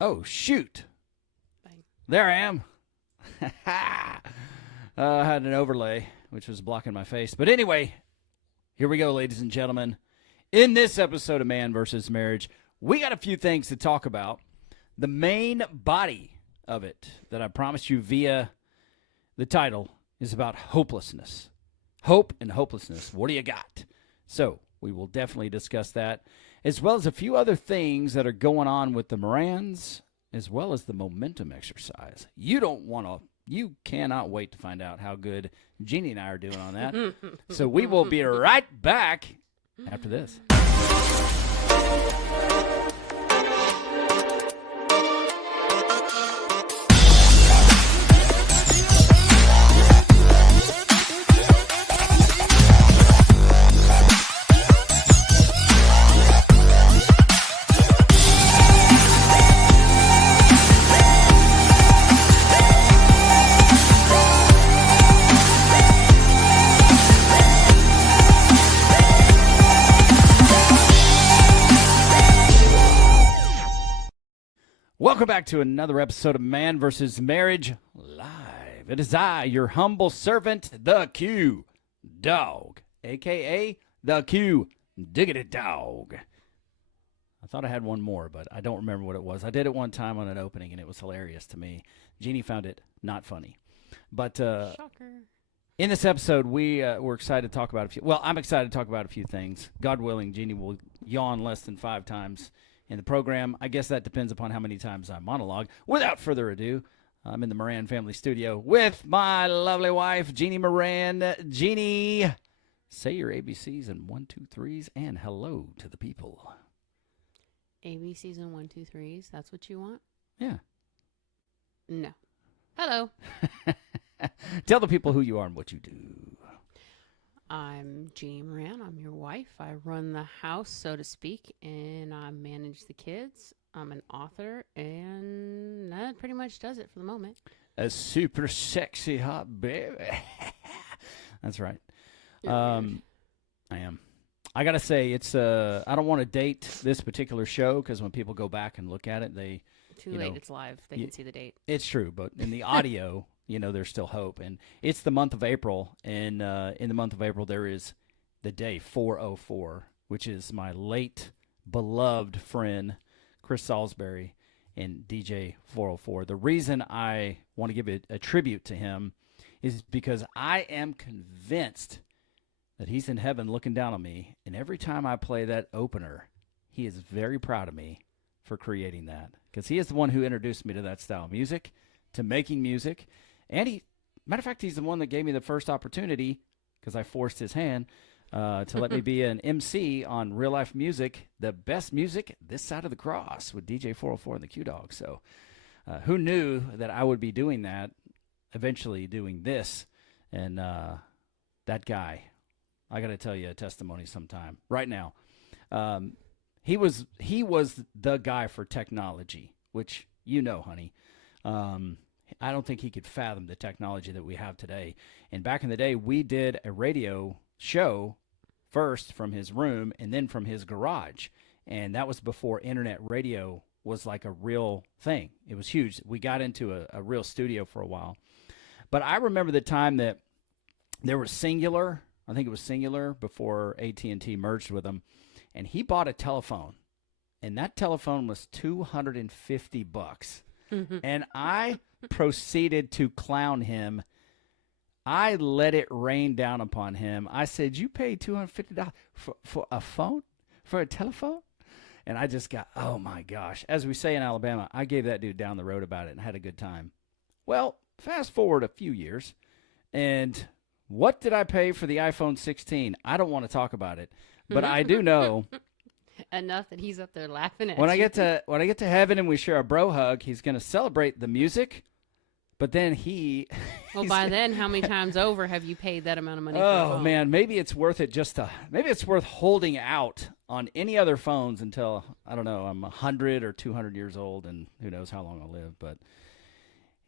Oh, shoot. Bang. There I am. I had an overlay, which was blocking my face. But anyway, here we go, ladies and gentlemen. In this episode of Man versus Marriage, we got a few things to talk about. The main body of it that I promised you via the title is about hopelessness. Hope and hopelessness. What do you got? So we will definitely discuss that, as well as a few other things that are going on with the Morans, as well as the momentum exercise. You cannot wait to find out how good Jeannie and I are doing on that. So we will be right back after this. Welcome back to another episode of Man versus Marriage Live. It is I, your humble servant, the Q Dog, a.k.a. the Q Diggity Dog. I thought I had one more, but I don't remember what it was. I did it one time on an opening, and it was hilarious to me. Jeannie found it not funny. But Shocker. in this episode, we're excited to talk about a few. Well, I'm excited to talk about a few things. God willing, Jeannie will yawn less than 5 times in the program. I guess that depends upon how many times I monologue. Without further ado, I'm in the Moran family studio with my lovely wife, Jeannie Moran. Jeannie, say your ABCs and 1, 2, 3s, and hello to the people. ABCs and 1, 2, 3s. That's what you want? Yeah. No. Hello. Tell the people who you are and what you do. I'm Jeannie Moran. I'm your wife. I run the house, so to speak, and I manage the kids. I'm an author, and that pretty much does it for the moment. A super sexy hot baby. That's right. You're weird. I am. I gotta say, it's I don't want to date this particular show because when people go back and look at it, Too late. It's live. They can see the date. It's true, but in the audio, there's still hope. And it's the month of April, and in the month of April, there is the day 404, which is my late beloved friend, Chris Salisbury, and DJ 404. The reason I want to give it a tribute to him is because I am convinced that he's in heaven looking down on me, and every time I play that opener, he is very proud of me for creating that, because he is the one who introduced me to that style of music, to making music. And matter of fact, he's the one that gave me the first opportunity, because I forced his hand, to let me be an MC on Real Life Music, the best music this side of the cross, with DJ 404 and the Q Dog. So who knew that I would be doing that, eventually doing this. And that guy, I got to tell you a testimony sometime. Right now, he was the guy for technology, which honey. I don't think he could fathom the technology that we have today. And back in the day, we did a radio show first from his room and then from his garage. And that was before internet radio was like a real thing. It was huge. We got into a real studio for a while. But I remember the time that there was Singular. I think it was Singular before AT&T merged with them. And he bought a telephone. And that telephone was $250. And I proceeded to clown him. I let it rain down upon him. I said, "You paid $250 for a phone? For a telephone?" And I just got, oh my gosh. As we say in Alabama, I gave that dude down the road about it and had a good time. Well, fast forward a few years, and what did I pay for the iPhone 16? I don't want to talk about it, but I do know Enough that he's up there laughing at when you. I get to heaven and we share a bro hug, he's going to celebrate the music, but then Well, by then, how many times over have you paid that amount of money for a oh phone? man, maybe it's worth it maybe it's worth holding out on any other phones until, I don't know, I'm 100 or 200 years old, and who knows how long I'll live, but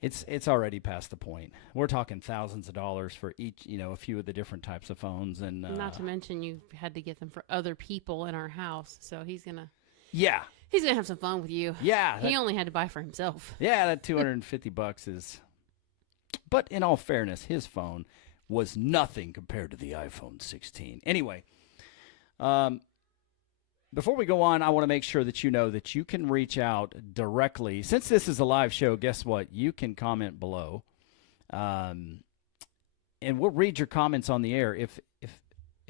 it's already past the point. We're talking thousands of dollars for each, a few of the different types of phones, and Not to mention you've had to get them for other people in our house, so he's gonna. yeah, He's going to have some fun with you. Yeah. He only had to buy for himself. Yeah, that $250 is. But in all fairness, his phone was nothing compared to the iPhone 16. Anyway, before we go on, I want to make sure that you know that you can reach out directly. Since this is a live show, guess what? You can comment below. And we'll read your comments on the air if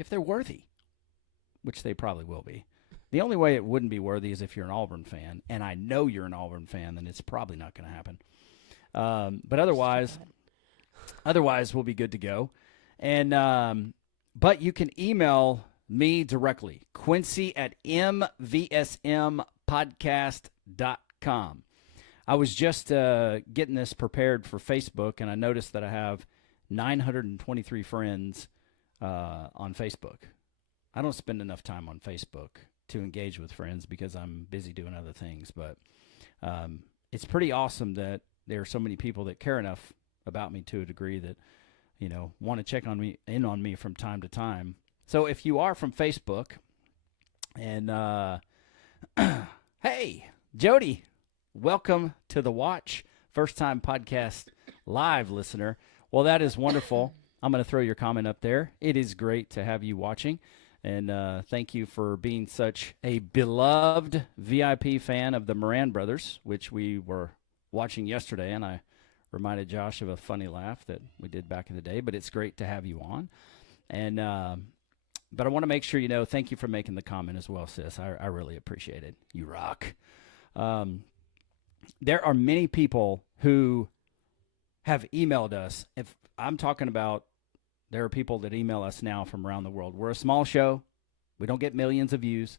they're worthy, which they probably will be. The only way it wouldn't be worthy is if you're an Auburn fan, and I know you're an Auburn fan, then it's probably not going to happen. But otherwise, we'll be good to go. And but you can email me directly, Quincy@mvsmpodcast.com. I was just getting this prepared for Facebook, and I noticed that I have 923 friends on Facebook. I don't spend enough time on Facebook to engage with friends because I'm busy doing other things. But it's pretty awesome that there are so many people that care enough about me to a degree that, want to check on me from time to time. So if you are from Facebook and, hey, Jody, welcome to the Watch. First time podcast live listener. Well, that is wonderful. I'm going to throw your comment up there. It is great to have you watching. And thank you for being such a beloved VIP fan of the Moran Brothers, which we were watching yesterday. And I reminded Josh of a funny laugh that we did back in the day. But it's great to have you on. And but I want to make sure you know, thank you for making the comment as well, sis. I really appreciate it. You rock. There are many people who have emailed us. If I'm talking about, there are people that email us now from around the world. We're a small show. We don't get millions of views,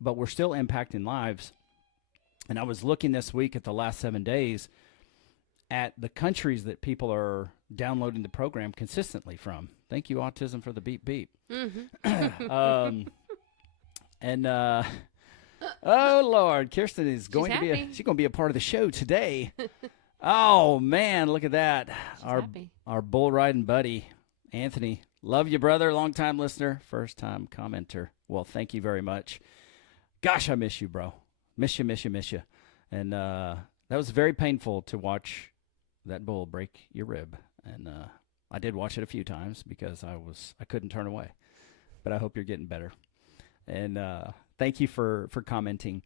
but we're still impacting lives. And I was looking this week at the last 7 days at the countries that people are downloading the program consistently from. Thank you, Autism, for the beep beep. Mm-hmm. Oh Lord, Kirsten is going to be a part of the show today. Oh man, look at that. Our bull riding buddy, Anthony. Love you, brother. Long time listener, first time commenter. Well, thank you very much. Gosh, I miss you, bro. Miss you. And that was very painful to watch that bull break your rib. And I did watch it a few times because I couldn't turn away. But I hope you're getting better. And thank you for commenting.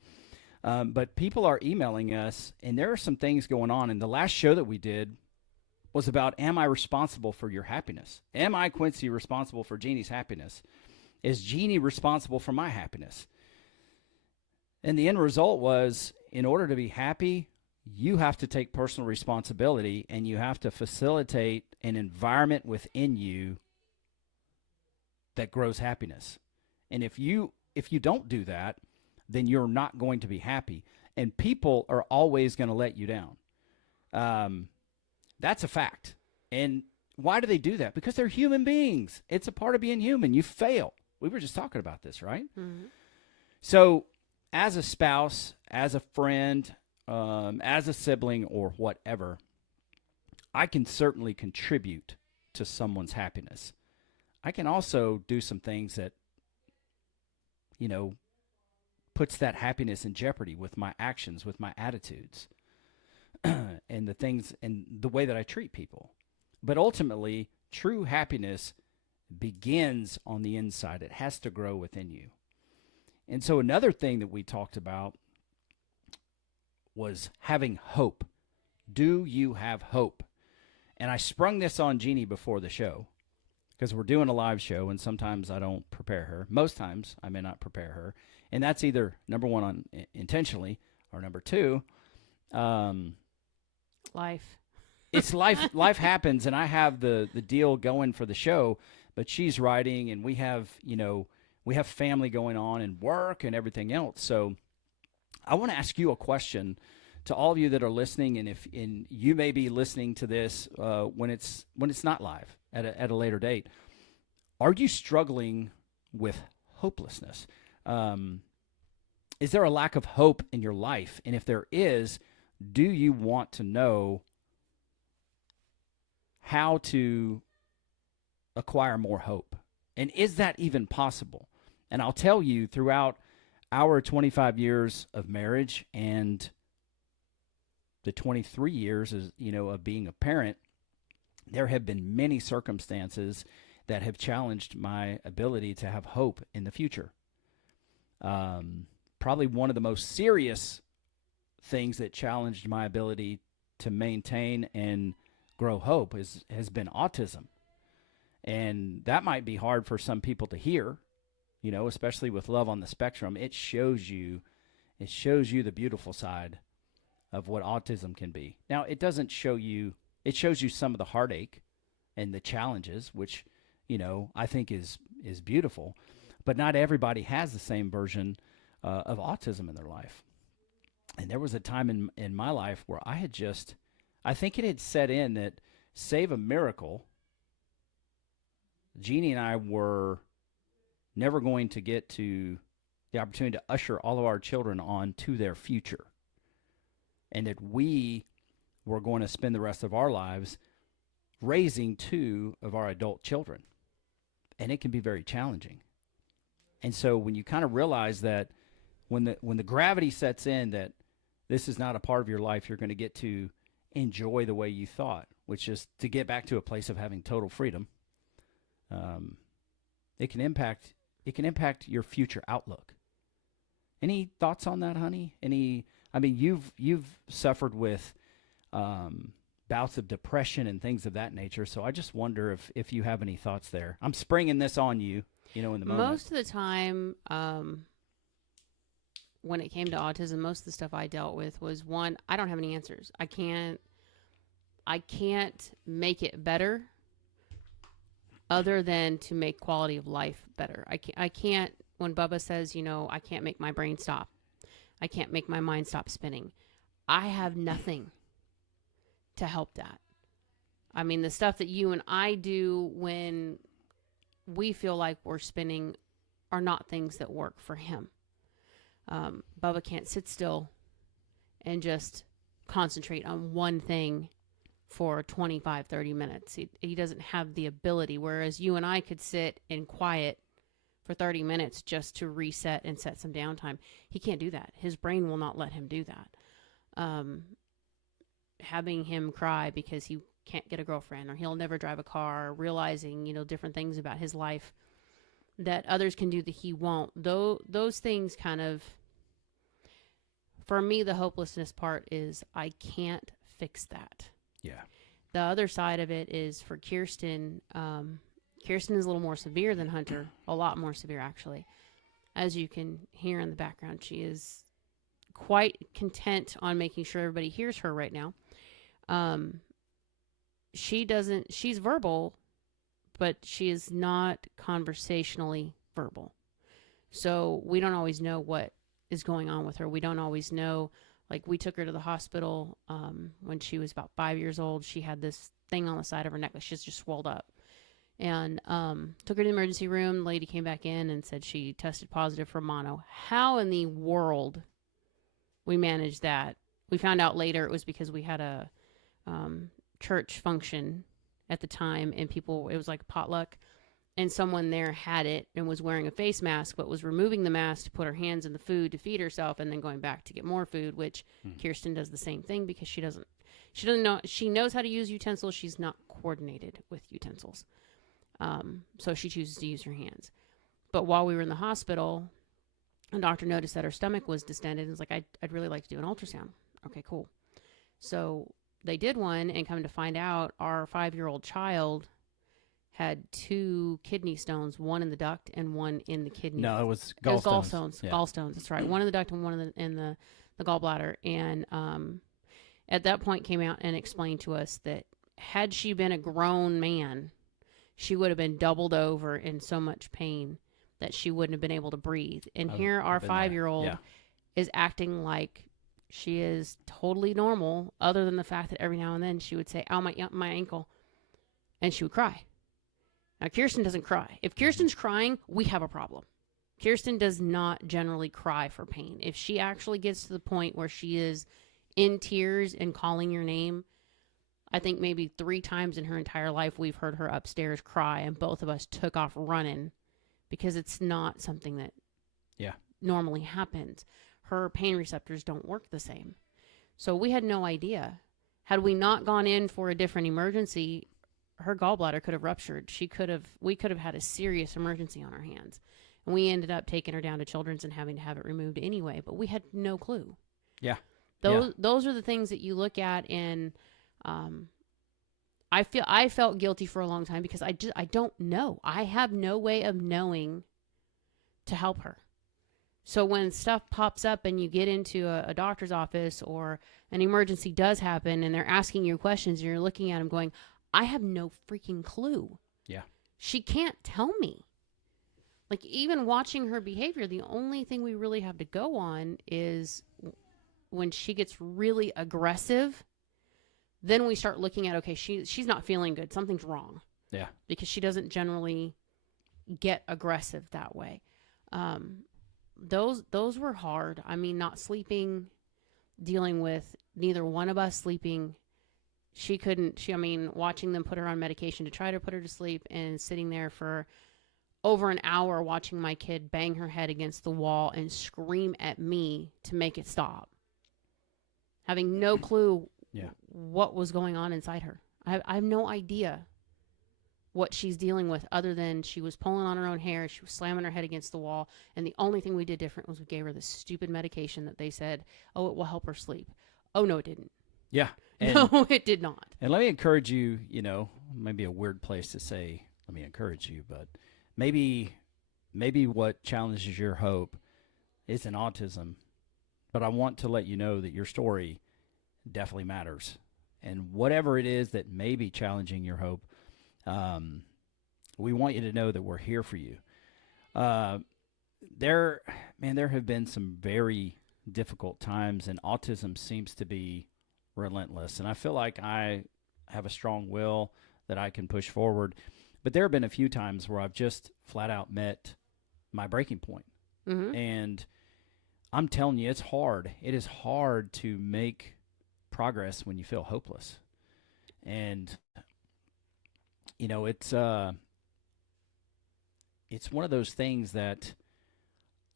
But people are emailing us, and there are some things going on. And the last show that we did was about, am I responsible for your happiness? Am I, Quincy, responsible for Jeannie's happiness? Is Jeannie responsible for my happiness? And the end result was, in order to be happy, you have to take personal responsibility, and you have to facilitate an environment within you that grows happiness. And if you don't do that, then you're not going to be happy. And people are always going to let you down. That's a fact. And why do they do that? Because they're human beings. It's a part of being human. You fail. We were just talking about this, right? Mm-hmm. So as a spouse, as a friend, as a sibling, or whatever, I can certainly contribute to someone's happiness. I can also do some things that, puts that happiness in jeopardy with my actions, with my attitudes, and the things and the way that I treat people. But ultimately, true happiness begins on the inside. It has to grow within you. And so another thing that we talked about was having hope. Do you have hope? And I sprung this on Jeannie before the show because we're doing a live show, and sometimes I don't prepare her. Most times I may not prepare her. And that's either, number one, intentionally, or number two, life. It's life. Life happens, and I have the deal going for the show, but she's writing, and we have family going on and work and everything else. So I want to ask you a question to all of you that are listening, and you may be listening to this when it's not live at a later date. Are you struggling with hopelessness? Is there a lack of hope in your life? And if there is, do you want to know how to acquire more hope? And is that even possible? And I'll tell you, throughout our 25 years of marriage and the 23 years of being a parent, there have been many circumstances that have challenged my ability to have hope in the future. Probably one of the most serious things that challenged my ability to maintain and grow hope has been autism. And that might be hard for some people to hear, especially with Love on the Spectrum. It shows you the beautiful side of what autism can be. Now, it shows you some of the heartache and the challenges, which, I think is beautiful. But not everybody has the same version of autism in their life. And there was a time in my life where I think it had set in that, save a miracle, Jeannie and I were never going to get to the opportunity to usher all of our children on to their future. And that we were going to spend the rest of our lives raising 2 of our adult children. And it can be very challenging. And so when you kind of realize that when the gravity sets in, that this is not a part of your life you're going to get to enjoy the way you thought, which is to get back to a place of having total freedom, it can impact your future outlook. Any thoughts on that, honey? You've suffered with bouts of depression and things of that nature, so I just wonder if you have any thoughts there. I'm springing this on you, in the moment. Most of the time, when it came to autism, most of the stuff I dealt with was, one, I don't have any answers. I can't make it better other than to make quality of life better. I can't, when Bubba says, I can't make my brain stop. I can't make my mind stop spinning. I have nothing to help that. The stuff that you and I do when we feel like we're spinning are not things that work for him. Bubba can't sit still and just concentrate on one thing for 25, 30 minutes. He doesn't have the ability, whereas you and I could sit in quiet for 30 minutes just to reset and set some downtime. He can't do that. His brain will not let him do that. Having him cry because he can't get a girlfriend or he'll never drive a car, realizing, different things about his life that others can do that he won't. Those things kind of, for me, the hopelessness part is I can't fix that. Yeah. The other side of it is for Kirsten. Kirsten is a little more severe than Hunter, a lot more severe, actually. As you can hear in the background, she is quite content on making sure everybody hears her right now. She's verbal, but she is not conversationally verbal. So we don't always know what is going on with her. We don't always know. Like, we took her to the hospital when she was about 5 years old. She had this thing on the side of her necklace. She's just swelled up. And took her to the emergency room. The lady came back in and said she tested positive for mono. How in the world we managed that? We found out later it was because we had a church function at the time, and it was like a potluck. And someone there had it and was wearing a face mask, but was removing the mask to put her hands in the food to feed herself and then going back to get more food, which Kirsten does the same thing because she doesn't know. She knows how to use utensils. She's not coordinated with utensils. So she chooses to use her hands. But while we were in the hospital, the doctor noticed that her stomach was distended and was like, I'd really like to do an ultrasound. Okay, cool. So they did one, and come to find out, our 5-year-old child had 2 kidney stones, one in the duct and one in the kidney. No, it was gallstones. gallstones. Yeah. Gallstones, that's right. One in the duct and one in the gallbladder. And at that point came out and explained to us that had she been a grown man, she would have been doubled over in so much pain that she wouldn't have been able to breathe. And here our 5-year-old is acting like she is totally normal, other than the fact that every now and then she would say, "Ow, my ankle," and she would cry. Now, Kirsten doesn't cry. If Kirsten's crying, we have a problem. Kirsten does not generally cry for pain. If she actually gets to the point where she is in tears and calling your name, I think maybe 3 times in her entire life we've heard her upstairs cry, and both of us took off running because it's not something that normally happens. Her pain receptors don't work the same. So we had no idea. Had we not gone in for a different emergency, her gallbladder could have ruptured. We could have had a serious emergency on our hands. And we ended up taking her down to Children's and having to have it removed anyway, but we had no clue. Yeah. Those are the things that you look at, and I felt guilty for a long time because I don't know. I have no way of knowing to help her. So when stuff pops up and you get into a doctor's office or an emergency does happen and they're asking you questions and you're looking at them going, I have no freaking clue. Yeah. She can't tell me. Like, even watching her behavior, the only thing we really have to go on is when she gets really aggressive, then we start looking at, okay, she's not feeling good. Something's wrong. Yeah. Because she doesn't generally get aggressive that way. Those were hard. I mean, not sleeping, dealing with neither one of us sleeping. Watching them put her on medication to try to put her to sleep and sitting there for over an hour watching my kid bang her head against the wall and scream at me to make it stop. Having no clue what was going on inside her. I have no idea what she's dealing with other than she was pulling on her own hair. She was slamming her head against the wall. And the only thing we did different was we gave her this stupid medication that they said, oh, it will help her sleep. Oh, no, it didn't. Yeah. And, no, it did not. And let me encourage you, maybe a weird place to say, let me encourage you, but maybe what challenges your hope isn't autism, but I want to let you know that your story definitely matters. And whatever it is that may be challenging your hope, we want you to know that we're here for you. There have been some very difficult times, and autism seems to be relentless. And I feel like I have a strong will that I can push forward. But there have been a few times where I've just flat out met my breaking point. Mm-hmm. And I'm telling you, it's hard. It is hard to make progress when you feel hopeless. And it's one of those things that,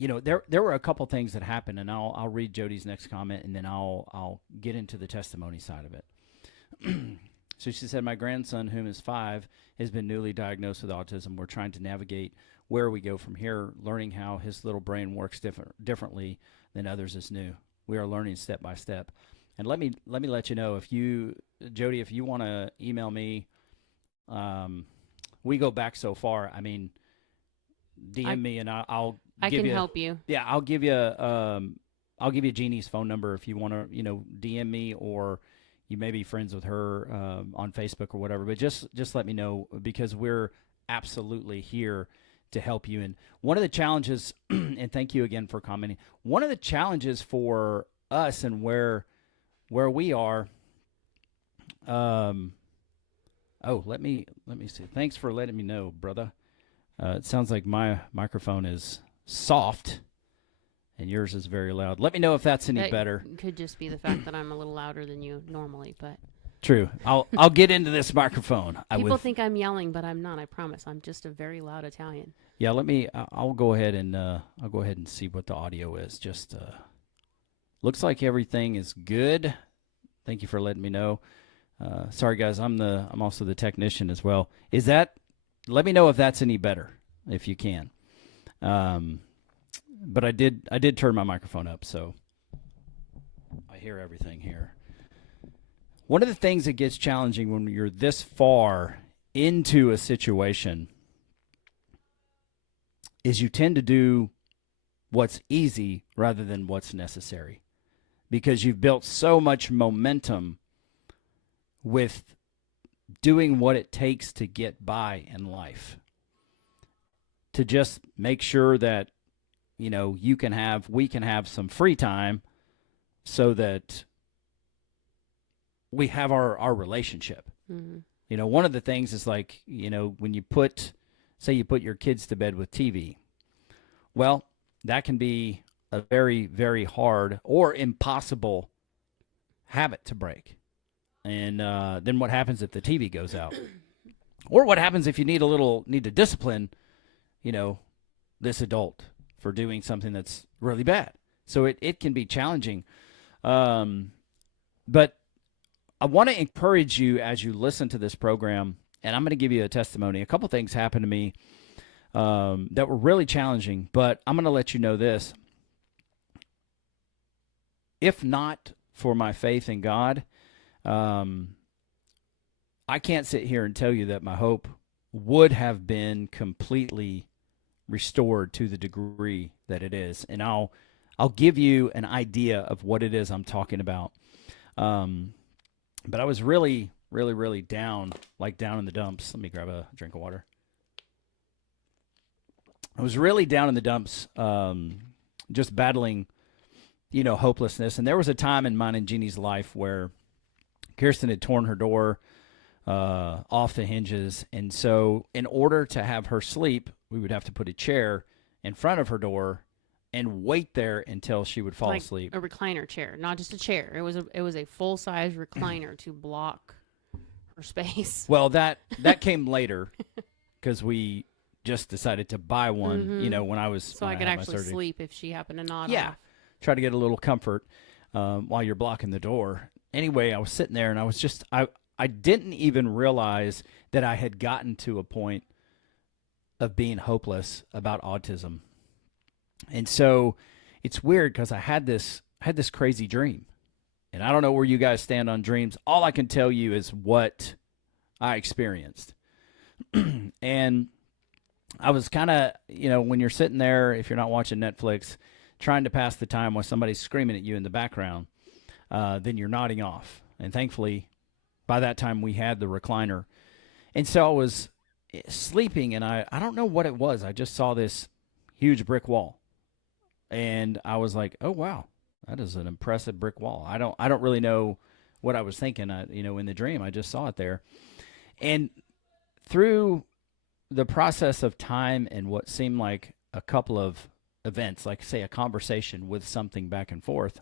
there were a couple things that happened, and I'll read Jody's next comment, and then I'll get into the testimony side of it. So she said, my grandson, whom is 5, has been newly diagnosed with autism. We're trying to navigate where we go from here. Learning how his little brain works differently than others is new. We are learning step by step. And let me let you know, Jody, if you want to email me, we go back so far. I mean, DM me and I'll give you. help you. Yeah, I'll give you Jeannie's phone number if you want to, DM me, or you may be friends with her on Facebook or whatever. But just let me know, because we're absolutely here to help you. And one of the challenges, and thank you again for commenting. One of the challenges for us and where we are. Let me see. Thanks for letting me know, brother. It sounds like my microphone is soft and yours is very loud. Let me know if that's any better. Could just be the fact that I'm a little louder than you normally, but true. I'll get into this microphone. People think I'm yelling, but I'm not. I promise. I'm just a very loud Italian. Yeah. I'll go ahead and see what the audio is. Just looks like everything is good. Thank you for letting me know. Sorry guys, I'm also the technician as well. Let me know if that's any better, if you can. But I did turn my microphone up, so I hear everything here. One of the things that gets challenging when you're this far into a situation is you tend to do what's easy rather than what's necessary, because you've built so much momentum with doing what it takes to get by in life, to just make sure that we can have some free time so that we have our relationship. Mm-hmm. One of the things is like, when you put your kids to bed with TV, well, that can be a very, very hard or impossible habit to break. And then what happens if the TV goes out? Or what happens if you need to discipline, this adult? for doing something that's really bad. So it can be challenging. But I want to encourage you as you listen to this program, and I'm going to give you a testimony. A couple things happened to me that were really challenging, but I'm going to let you know this. If not for my faith in God, I can't sit here and tell you that my hope would have been completely restored to the degree that it is. And I'll give you an idea of what it is I'm talking about. But I was really, really, really down, like down in the dumps. Let me grab a drink of water. I was really down in the dumps, just battling, hopelessness. And there was a time in mine and Jeannie's life where Kirsten had torn her door off the hinges. And so in order to have her sleep, we would have to put a chair in front of her door and wait there until she would fall asleep. A recliner chair, not just a chair. It was a full-size recliner to block her space. Well, that came later because we just decided to buy one, when I was so I could actually sleep if she happened to nod off. Try to get a little comfort while you're blocking the door. Anyway, I was sitting there and I was just I didn't even realize that I had gotten to a point of being hopeless about autism. And so it's weird because I had this crazy dream. And I don't know where you guys stand on dreams. All I can tell you is what I experienced. And I was kind of, when you're sitting there, if you're not watching Netflix, trying to pass the time while somebody's screaming at you in the background, then you're nodding off. And thankfully, by that time, we had the recliner. And so I was sleeping, and I don't know what it was. I just saw this huge brick wall. And I was like, oh, wow, that is an impressive brick wall. I don't really know what I was thinking, in the dream. I just saw it there. And through the process of time and what seemed like a couple of events, like, say, a conversation with something back and forth,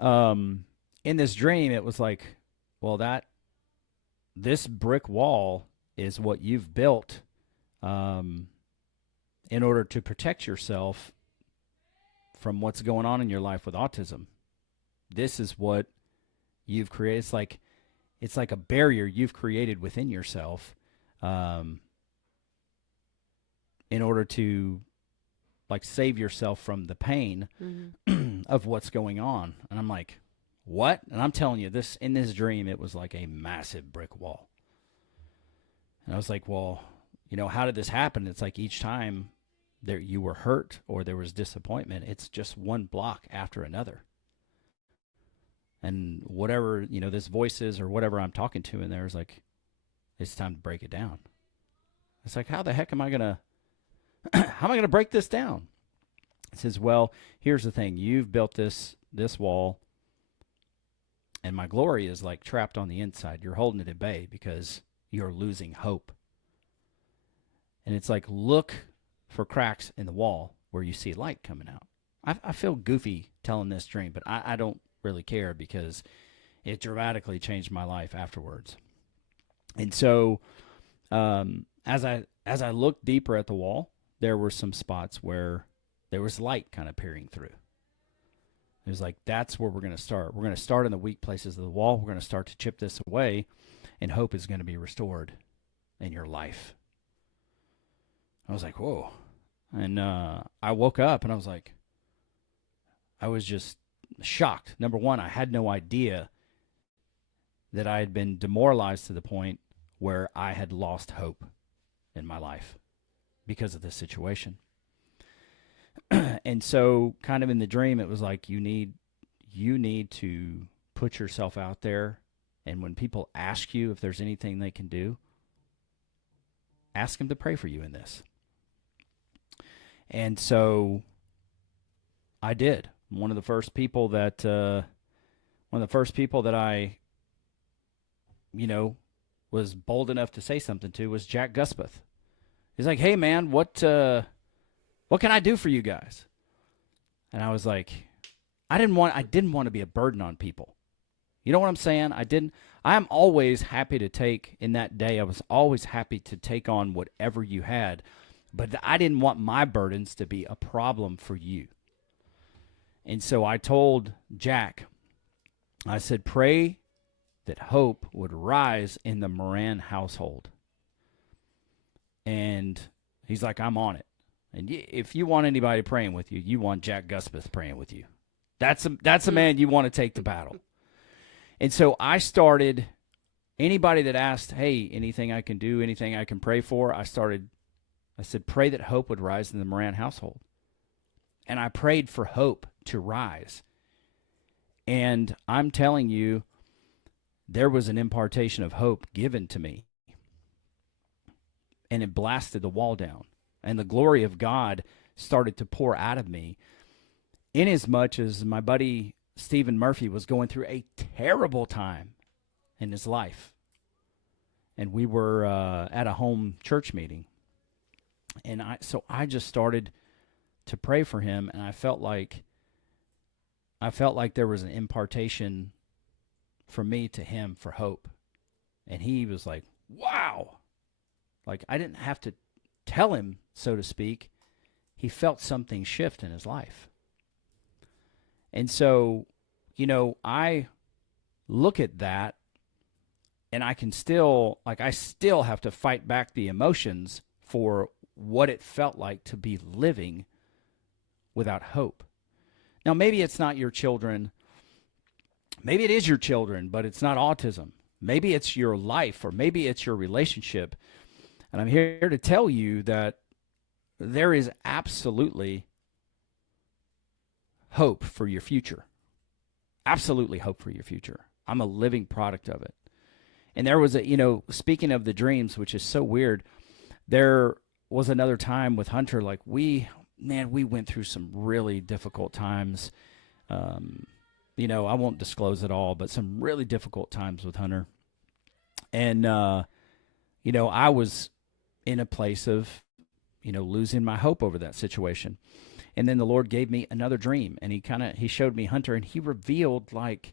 in this dream, it was like, well, this brick wall is what you've built in order to protect yourself from what's going on in your life with autism. This is what you've created. It's like a barrier you've created within yourself in order to save yourself from the pain of what's going on. And I'm like, what? And I'm telling you, in this dream, it was like a massive brick wall. And I was like, well, how did this happen? It's like each time you were hurt or there was disappointment, it's just one block after another. And whatever, this voice is or whatever I'm talking to in there is like, it's time to break it down. It's like, how the heck am I going to break this down? It says, well, here's the thing. You've built this wall, and my glory is trapped on the inside. You're holding it at bay because you're losing hope. And it's like, look for cracks in the wall where you see light coming out. I feel goofy telling this dream, but I don't really care because it dramatically changed my life afterwards. And so as I looked deeper at the wall, there were some spots where there was light kind of peering through. It was like, that's where we're going to start. We're going to start in the weak places of the wall. We're going to start to chip this away, and hope is going to be restored in your life. I was like, whoa. And I woke up, and I was just shocked. Number one, I had no idea that I had been demoralized to the point where I had lost hope in my life because of this situation. And so kind of in the dream, it was like, you need to put yourself out there. And when people ask you if there's anything they can do, ask them to pray for you in this. And so I did. One of the first people that I, was bold enough to say something to was Jack Guspeth. He's like, hey man, what can I do for you guys? And I was like, I didn't want to be a burden on people. You know what I'm saying? I'm always happy to take, in that day, I was always happy to take on whatever you had. But I didn't want my burdens to be a problem for you. And so I told Jack, I said, pray that hope would rise in the Moran household. And he's like, I'm on it. And if you want anybody praying with you, you want Jack Guspeth praying with you. That's a man you want to take to battle. And so I started, anybody that asked, hey, anything I can do, anything I can pray for, I said, pray that hope would rise in the Moran household. And I prayed for hope to rise. And I'm telling you, there was an impartation of hope given to me. And it blasted the wall down. And the glory of God started to pour out of me, inasmuch as my buddy Stephen Murphy was going through a terrible time in his life. And we were at a home church meeting. And I just started to pray for him, and I felt like there was an impartation from me to him for hope. And he was like, wow. Like, I didn't have to tell him, so to speak. He felt something shift in his life. And so, I look at that, and I still have to fight back the emotions for what it felt like to be living without hope. Now, maybe it's not your children. Maybe it is your children, but it's not autism. Maybe it's your life, or maybe it's your relationship. And I'm here to tell you that there is absolutely hope for your future. Absolutely hope for your future. I'm a living product of it. And there was speaking of the dreams, which is so weird, there was another time with Hunter, like we went through some really difficult times. I won't disclose it all, but some really difficult times with Hunter. And, I was in a place of, losing my hope over that situation. And then the Lord gave me another dream, and he showed me Hunter, and he revealed like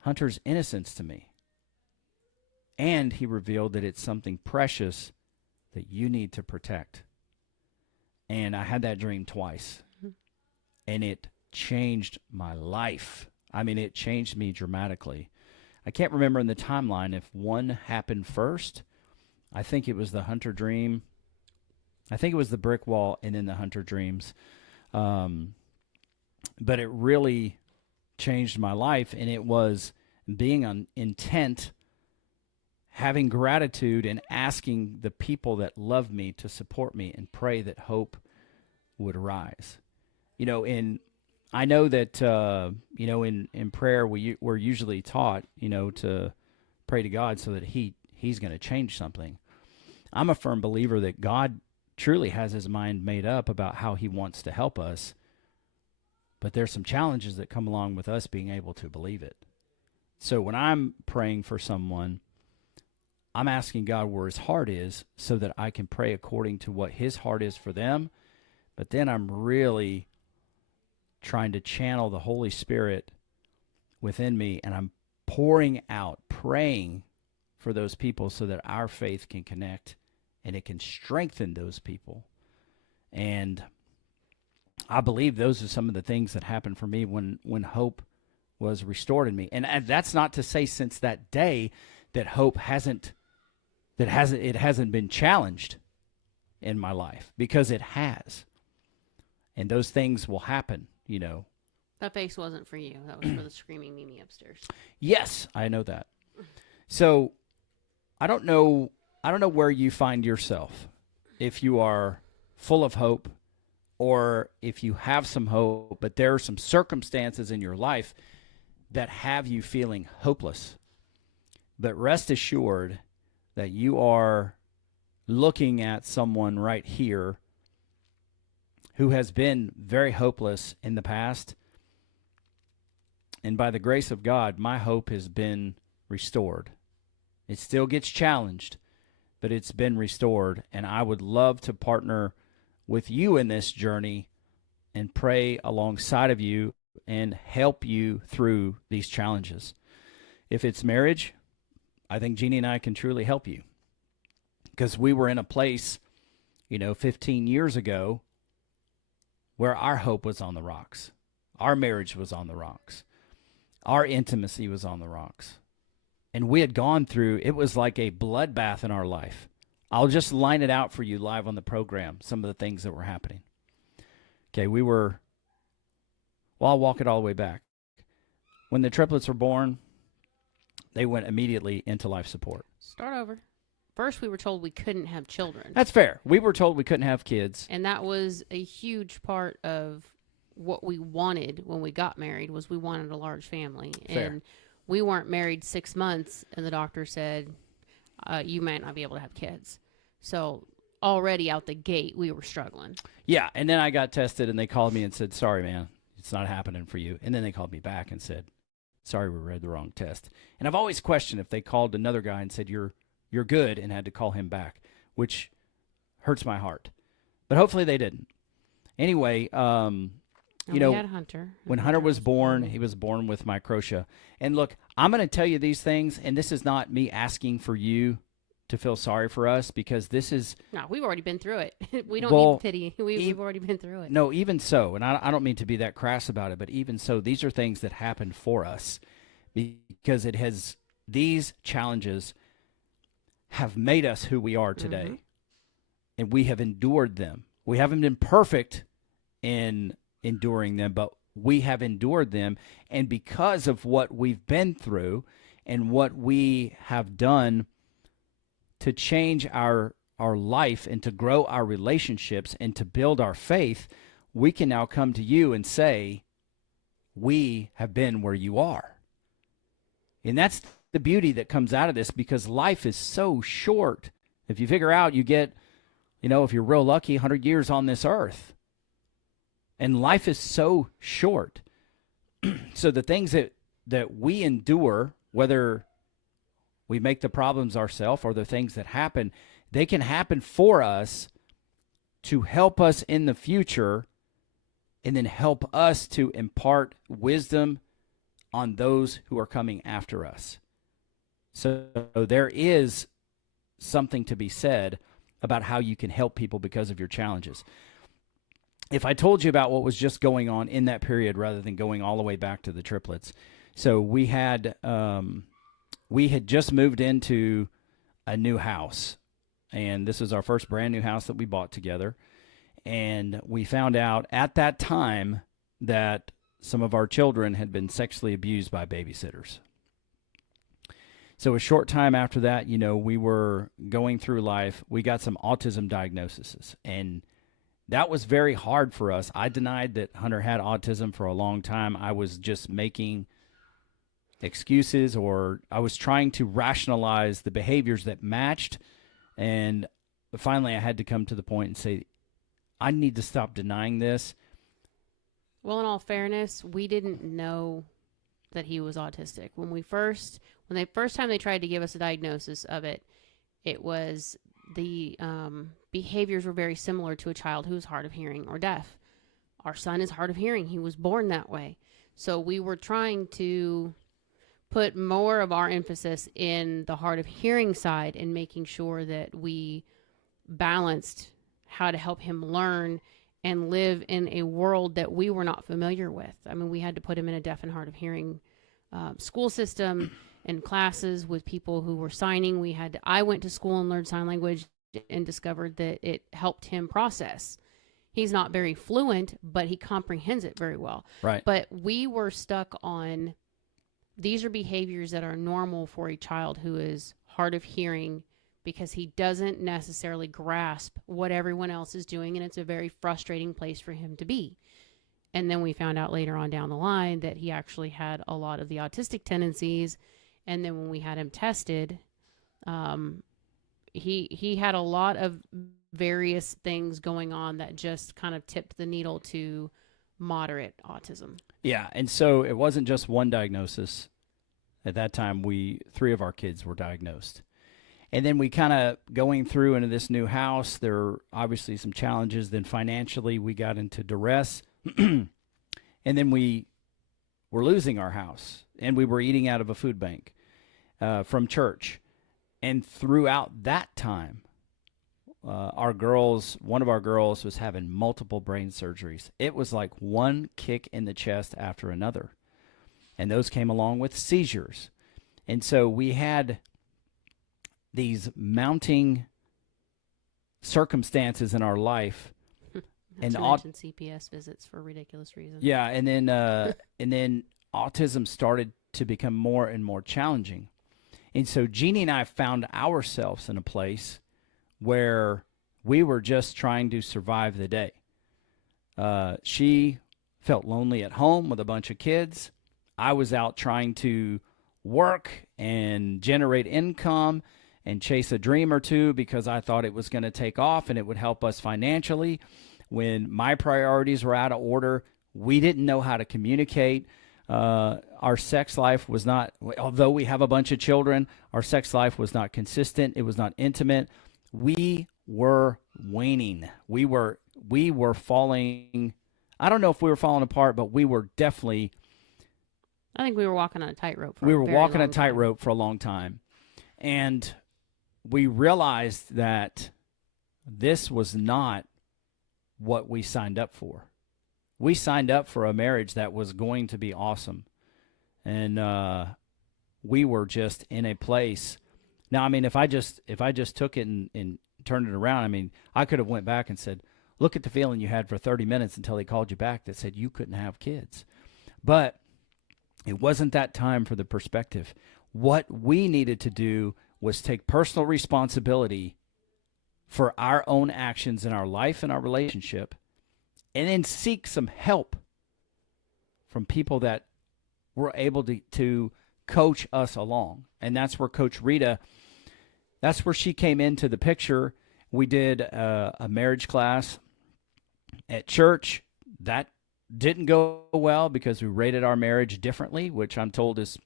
Hunter's innocence to me. And he revealed that it's something precious that you need to protect. And I had that dream twice, and it changed my life. I mean, it changed me dramatically. I can't remember in the timeline if one happened first. I think it was the Hunter dream. I think it was the brick wall and then the Hunter dreams. But it really changed my life, and it was being intent, having gratitude, and asking the people that love me to support me and pray that hope would rise. And I know that, in prayer we're usually taught, to pray to God so that He's going to change something. I'm a firm believer that God truly has His mind made up about how He wants to help us, but there's some challenges that come along with us being able to believe it. So when I'm praying for someone, I'm asking God where His heart is so that I can pray according to what His heart is for them. But then I'm really trying to channel the Holy Spirit within me, and I'm pouring out, praying for those people so that our faith can connect and it can strengthen those people. And I believe those are some of the things that happened for me when hope was restored in me. And that's not to say since that day that hope hasn't been challenged in my life, because it has. And those things will happen, That face wasn't for you. That was for the screaming Mimi upstairs. Yes, I know that. So I don't know where you find yourself, if you are full of hope or if you have some hope, but there are some circumstances in your life that have you feeling hopeless. But rest assured that you are looking at someone right here who has been very hopeless in the past. And by the grace of God, my hope has been restored. It still gets challenged, but it's been restored. And I would love to partner with you in this journey and pray alongside of you and help you through these challenges. If it's marriage, I think Jeannie and I can truly help you, because we were in a place 15 years ago, where our hope was on the rocks. Our marriage was on the rocks. Our intimacy was on the rocks. And we had gone through, it was like a bloodbath in our life. I'll just line it out for you live on the program, some of the things that were happening. Okay, I'll walk it all the way back. When the triplets were born, they went immediately into life support. Start over. First, we were told we couldn't have children. That's fair. We were told we couldn't have kids. And that was a huge part of what we wanted when we got married, was we wanted a large family. Fair. And we weren't married 6 months, and the doctor said, you might not be able to have kids. So already out the gate, we were struggling. Yeah, and then I got tested, and they called me and said, sorry, man, it's not happening for you. And then they called me back and said, sorry, we read the wrong test. And I've always questioned if they called another guy and said, you're good, and had to call him back, which hurts my heart. But hopefully they didn't. Anyway, We had Hunter. When Hunter was born, he was born with microtia. And look, I'm going to tell you these things, and this is not me asking for you to feel sorry for us, because this is... No, we've already been through it. We don't need pity. We've already been through it. No, even so, and I don't mean to be that crass about it, but even so, these are things that happened for us, because these challenges have made us who we are today. Mm-hmm. And we have endured them. We haven't been perfect in enduring them, but we have endured them. And because of what we've been through and what we have done to change our life and to grow our relationships and to build our faith, we can now come to you and say, we have been where you are. And that's the beauty that comes out of this, because life is so short. If you figure out, you get, if you're real lucky, 100 years on this earth. And life is so short. So the things that we endure, whether we make the problems ourselves or the things that happen, they can happen for us to help us in the future, and then help us to impart wisdom on those who are coming after us. So there is something to be said about how you can help people because of your challenges. If I told you about what was just going on in that period rather than going all the way back to the triplets. So we had just moved into a new house, and this is our first brand new house that we bought together. And we found out at that time that some of our children had been sexually abused by babysitters. So a short time after that, we were going through life. We got some autism diagnoses, and that was very hard for us. I denied that Hunter had autism for a long time. I was just making excuses, or I was trying to rationalize the behaviors that matched. And finally, I had to come to the point and say, I need to stop denying this. Well, in all fairness, we didn't know that he was autistic. When the first time they tried to give us a diagnosis of it, it was the behaviors were very similar to a child who was hard of hearing or deaf. Our son is hard of hearing. He was born that way. So we were trying to put more of our emphasis in the hard of hearing side and making sure that we balanced how to help him learn and live in a world that we were not familiar with. I mean, we had to put him in a deaf and hard of hearing school system and classes with people who were signing. I went to school and learned sign language and discovered that it helped him process. He's not very fluent, but he comprehends it very well. Right. But we were stuck on, these are behaviors that are normal for a child who is hard of hearing, because he doesn't necessarily grasp what everyone else is doing, and it's a very frustrating place for him to be. And then we found out later on down the line that he actually had a lot of the autistic tendencies. And then when we had him tested, he had a lot of various things going on that just kind of tipped the needle to moderate autism. Yeah, and so it wasn't just one diagnosis. At that time, 3 of our kids were diagnosed. And then we kind of going through into this new house, there were obviously some challenges. Then financially, we got into duress. And then we were losing our house, and we were eating out of a food bank from church. And throughout that time, one of our girls was having multiple brain surgeries. It was like one kick in the chest after another. And those came along with seizures. And so we had these mounting circumstances in our life. Not to mention CPS visits for ridiculous reasons. Yeah, and then autism started to become more and more challenging. And so Jeannie and I found ourselves in a place where we were just trying to survive the day. She felt lonely at home with a bunch of kids. I was out trying to work and generate income and chase a dream or two because I thought it was going to take off and it would help us financially. When my priorities were out of order, we didn't know how to communicate. Our sex life was not, although we have a bunch of children, our sex life was not consistent. It was not intimate. We were waning. We were falling. I don't know if we were falling apart, but we were definitely. I think we were walking on a tightrope. We were walking a tightrope for a long time. And we realized that this was not what we signed up for. We signed up for a marriage that was going to be awesome. And we were just in a place. Now, I mean, if I just took it and turned it around, I mean, I could have went back and said, look at the feeling you had for 30 minutes until he called you back that said you couldn't have kids. But it wasn't that time for the perspective. What we needed to do was take personal responsibility for our own actions in our life and our relationship, and then seek some help from people that were able to coach us along. And that's where Coach Rita, that's where she came into the picture. We did a marriage class at church. That didn't go well because we rated our marriage differently, which I'm told is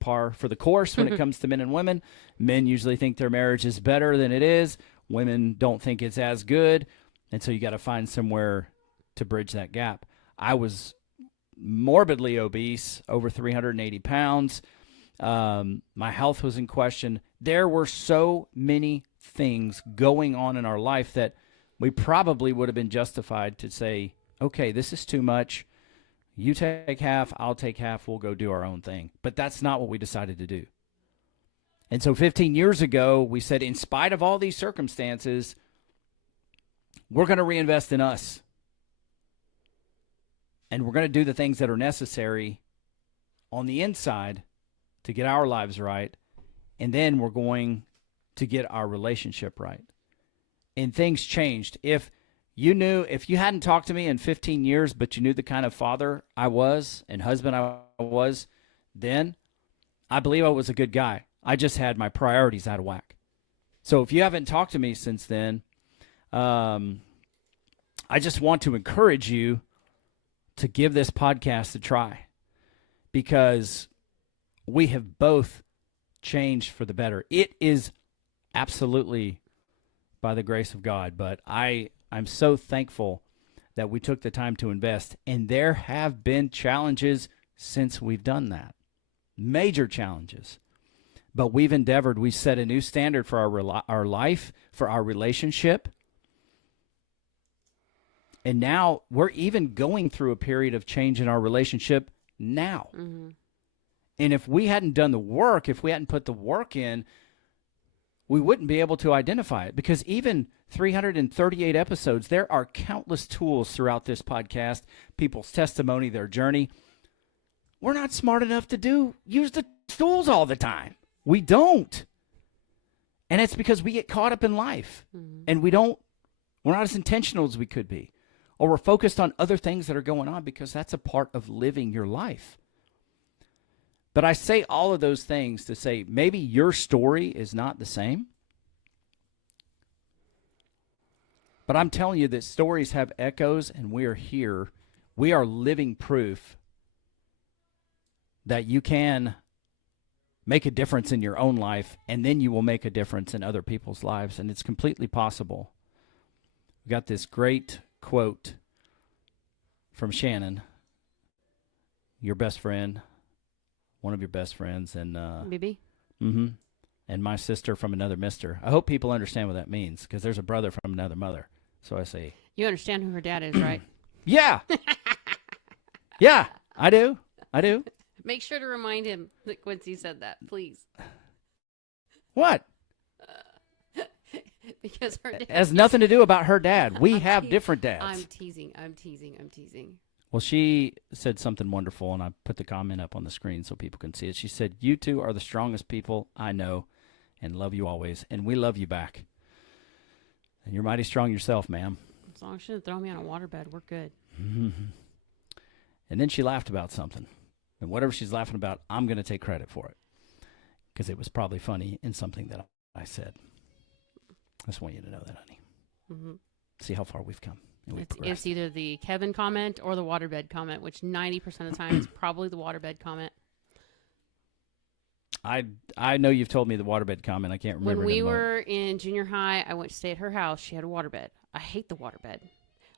par for the course when it comes to men and women. Men usually think their marriage is better than it is. Women don't think it's as good. And so you got to find somewhere to bridge that gap. I was morbidly obese, over 380 pounds. My health was in question. There were so many things going on in our life that we probably would have been justified to say, okay, this is too much. You take half, I'll take half, we'll go do our own thing. But that's not what we decided to do. And so 15 years ago, we said, in spite of all these circumstances, we're going to reinvest in us. And we're going to do the things that are necessary on the inside to get our lives right. And then we're going to get our relationship right. And things changed. If you hadn't talked to me in 15 years, but you knew the kind of father I was and husband I was, then I believe I was a good guy. I just had my priorities out of whack. So if you haven't talked to me since then, I just want to encourage you to give this podcast a try, because we have both changed for the better. It is absolutely by the grace of God, but I'm so thankful that we took the time to invest. And there have been challenges since we've done that, major challenges. But we've set a new standard for our life, for our relationship. And now we're even going through a period of change in our relationship now. Mm-hmm. And if we hadn't done the work, if we hadn't put the work in, we wouldn't be able to identify it. Because even 338 episodes, there are countless tools throughout this podcast, people's testimony, their journey. We're not smart enough to use the tools all the time. We don't. And it's because we get caught up in life. Mm-hmm. And we're not as intentional as we could be. Or we're focused on other things that are going on, because that's a part of living your life. But I say all of those things to say maybe your story is not the same. But I'm telling you that stories have echoes, and we are here. We are living proof that you can make a difference in your own life, and then you will make a difference in other people's lives, and it's completely possible. We got this great quote from Shannon, your best friend, one of your best friends, and Bibi. Mm-hmm. and my sister from another mister. I hope people understand what that means, because there's a brother from another mother. So I say, You understand who her dad is, right? yeah. Yeah, I do. I do. Make sure to remind him that Quincy said that, please. What? Because her dad It has nothing to do about her dad. We have different dads. I'm teasing. Well, she said something wonderful, and I put the comment up on the screen so people can see it. She said, "You two are the strongest people I know and love you always, and we love you back. And you're mighty strong yourself, ma'am." As long as she doesn't throw me on a waterbed, we're good. And then she laughed about something. And whatever she's laughing about, I'm going to take credit for it, because it was probably funny in something that I said. I just want you to know that, honey. Mm-hmm. See how far we've come. And It's either the Kevin comment or the waterbed comment, which 90% of the time is probably the waterbed comment. I know you've told me the waterbed comment. I can't remember. When we were in junior high, I went to stay at her house. She had a waterbed. I hate the waterbed.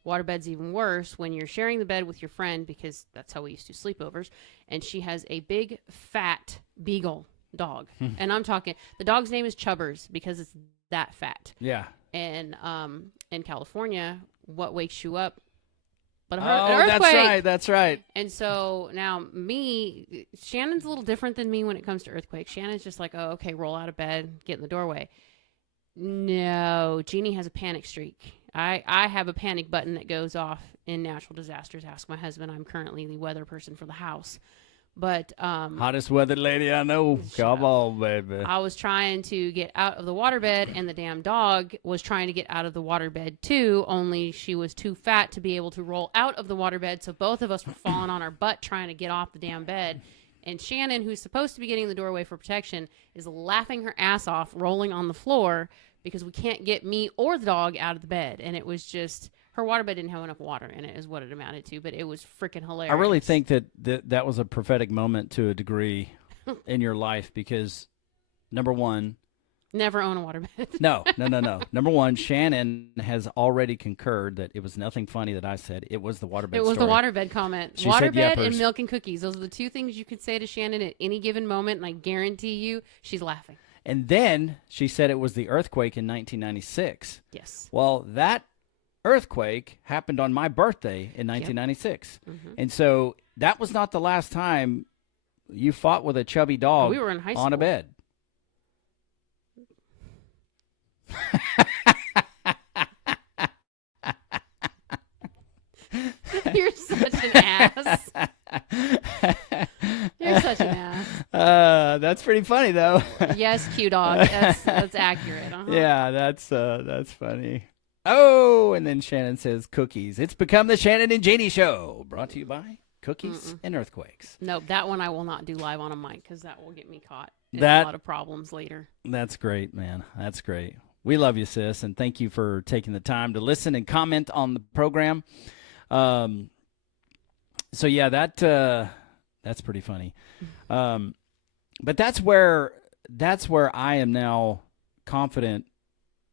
Waterbed's even worse when you're sharing the bed with your friend, because that's how we used to sleepovers. And she has a big, fat beagle dog. And I'm talking, the dog's name is Chubbers because it's that fat. Yeah. And in California, what wakes you up but an That's earthquake? That's right. And so now Shannon's a little different than me when it comes to earthquakes. Shannon's just like, oh, okay, roll out of bed, get in the doorway. No, Jeannie has a panic streak. I have a panic button that goes off in natural disasters. Ask my husband. I'm currently the weather person for the house. But hottest weathered lady I know. Come on, baby. I was trying to get out of the waterbed, and the damn dog was trying to get out of the waterbed too, only she was too fat to be able to roll out of the waterbed, so both of us were falling on our butt trying to get off the damn bed. And Shannon, who's supposed to be getting in the doorway for protection, is laughing her ass off, rolling on the floor, because we can't get me or the dog out of the bed. And it was just, her waterbed didn't have enough water in it, is what it amounted to, but it was freaking hilarious. I really think that was a prophetic moment to a degree in your life, because number one, never own a waterbed. No. Number one, Shannon has already concurred that it was nothing funny that I said. It was the waterbed It was story. The waterbed comment. She said Waterbed Yepers. and milk and cookies. Those are the two things you could say to Shannon at any given moment, and I guarantee you she's laughing. And then she said it was the earthquake in 1996. Yes. Well, that earthquake happened on my birthday in 1996. Yep. Mm-hmm. And so that was not the last time you fought with a chubby dog we were in high school. on a bed. You're such an ass. You're such an ass. That's pretty funny, though. Yes, Q dog. That's accurate. Uh-huh. Yeah, that's funny. Oh, and then Shannon says cookies. It's become the Shannon and Jeannie Show, brought to you by Cookies and Earthquakes. Nope, that one I will not do live on a mic, because that will get me caught in a lot of problems later. That's great, man. That's great. We love you, sis, and thank you for taking the time to listen and comment on the program. So yeah, that's pretty funny. But that's where I am now confident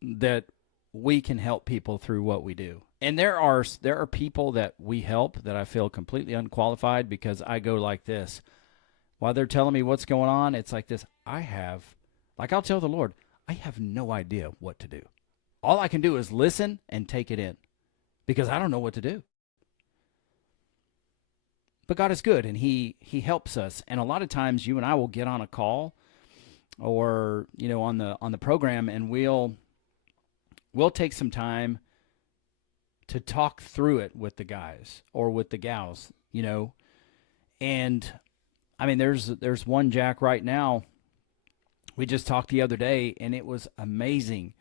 that we can help people through what we do. And there are people that we help that I feel completely unqualified, because I go like this. While they're telling me what's going on, it's like this. I'll tell the Lord, I have no idea what to do. All I can do is listen and take it in, because I don't know what to do. But God is good, and He helps us. And a lot of times, you and I will get on a call, or on the program, and we'll take some time to talk through it with the guys or with the gals, And I mean, there's one Jack right now. We just talked the other day, and it was amazing.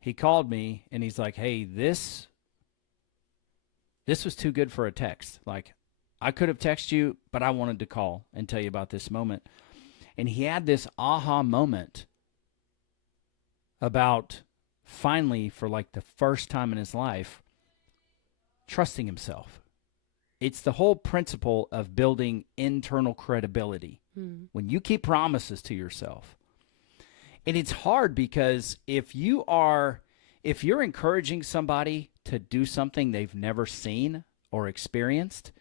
He called me, and he's like, "Hey, this was too good for a text. Like, I could have texted you, but I wanted to call and tell you about this moment." And he had this aha moment about finally, for like the first time in his life, trusting himself. It's the whole principle of building internal credibility. When you keep promises to yourself. And it's hard, because if you're encouraging somebody to do something they've never seen or experienced,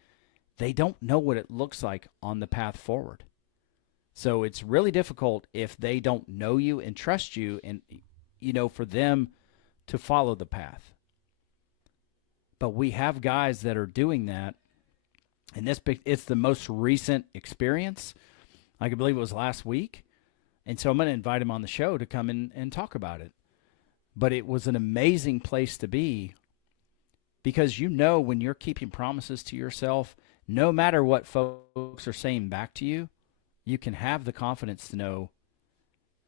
they don't know what it looks like on the path forward. So it's really difficult if they don't know you and trust you, and for them to follow the path. But we have guys that are doing that, and it's the most recent experience. I can believe it was last week. And so I'm going to invite him on the show to come in and talk about it. But it was an amazing place to be, because when you're keeping promises to yourself, no matter what folks are saying back to you, you can have the confidence to know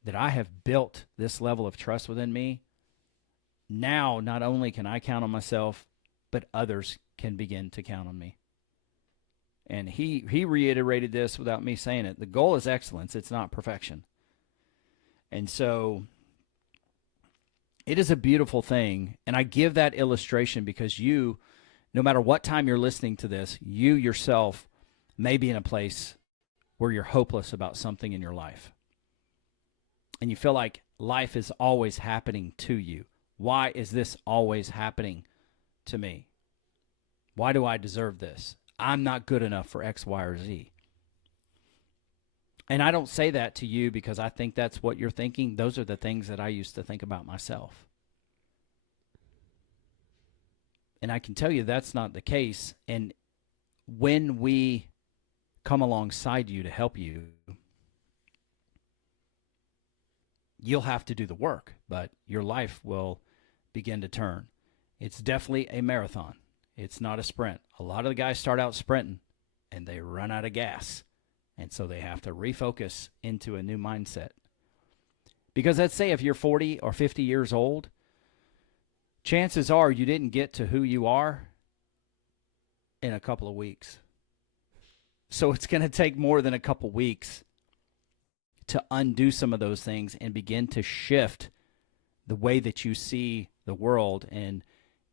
that I have built this level of trust within me. Now, not only can I count on myself, but others can begin to count on me. And he reiterated this without me saying it. The goal is excellence. It's not perfection. And so it is a beautiful thing. And I give that illustration because no matter what time you're listening to this, you yourself may be in a place where you're hopeless about something in your life. And you feel like life is always happening to you. Why is this always happening to me? Why do I deserve this? I'm not good enough for X, Y, or Z. And I don't say that to you because I think that's what you're thinking. Those are the things that I used to think about myself. And I can tell you that's not the case. And when we come alongside you to help you, you'll have to do the work, but your life will begin to turn. It's definitely a marathon. It's not a sprint. A lot of the guys start out sprinting and they run out of gas. And so they have to refocus into a new mindset. Because let's say if you're 40 or 50 years old, chances are you didn't get to who you are in a couple of weeks. So it's going to take more than a couple weeks to undo some of those things and begin to shift the way that you see the world and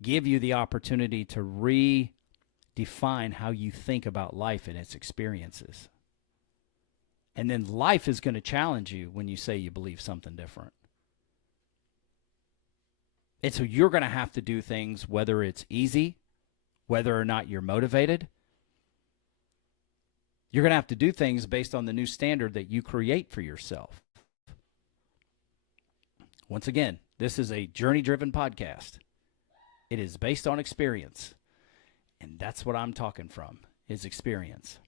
give you the opportunity to redefine how you think about life and its experiences. And then life is going to challenge you when you say you believe something different. And so you're going to have to do things, whether it's easy, whether or not you're motivated. You're going to have to do things based on the new standard that you create for yourself. Once again, this is a journey-driven podcast. It is based on experience. And that's what I'm talking from, is experience.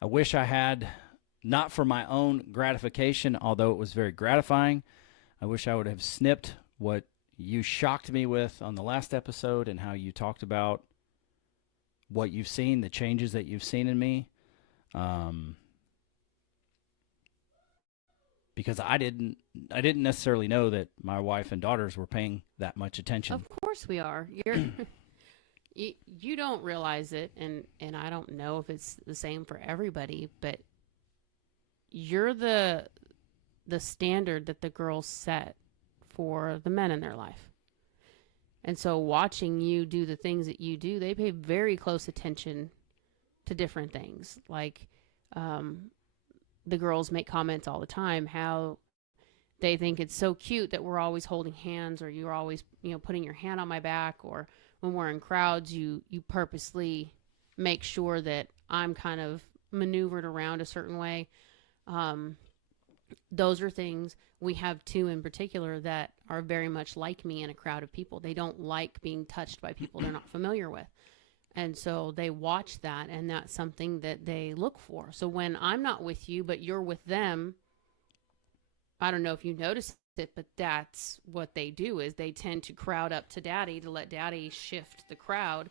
I wish I had, not for my own gratification, although it was very gratifying, I wish I would have snipped what you shocked me with on the last episode and how you talked about what you've seen, the changes that you've seen in me. Because I didn't necessarily know that my wife and daughters were paying that much attention. Of course we are. You don't realize it, and I don't know if it's the same for everybody, but you're the standard that the girls set for the men in their life. And so watching you do the things that you do, they pay very close attention to different things. Like the girls make comments all the time how they think it's so cute that we're always holding hands, or you're always, putting your hand on my back, or when we're in crowds, you purposely make sure that I'm kind of maneuvered around a certain way. Those are things. We have two in particular that are very much like me in a crowd of people. They don't like being touched by people they're not familiar with. And so they watch that, and that's something that they look for. So when I'm not with you, but you're with them, I don't know if you noticed it, but that's what they do, is they tend to crowd up to daddy to let daddy shift the crowd.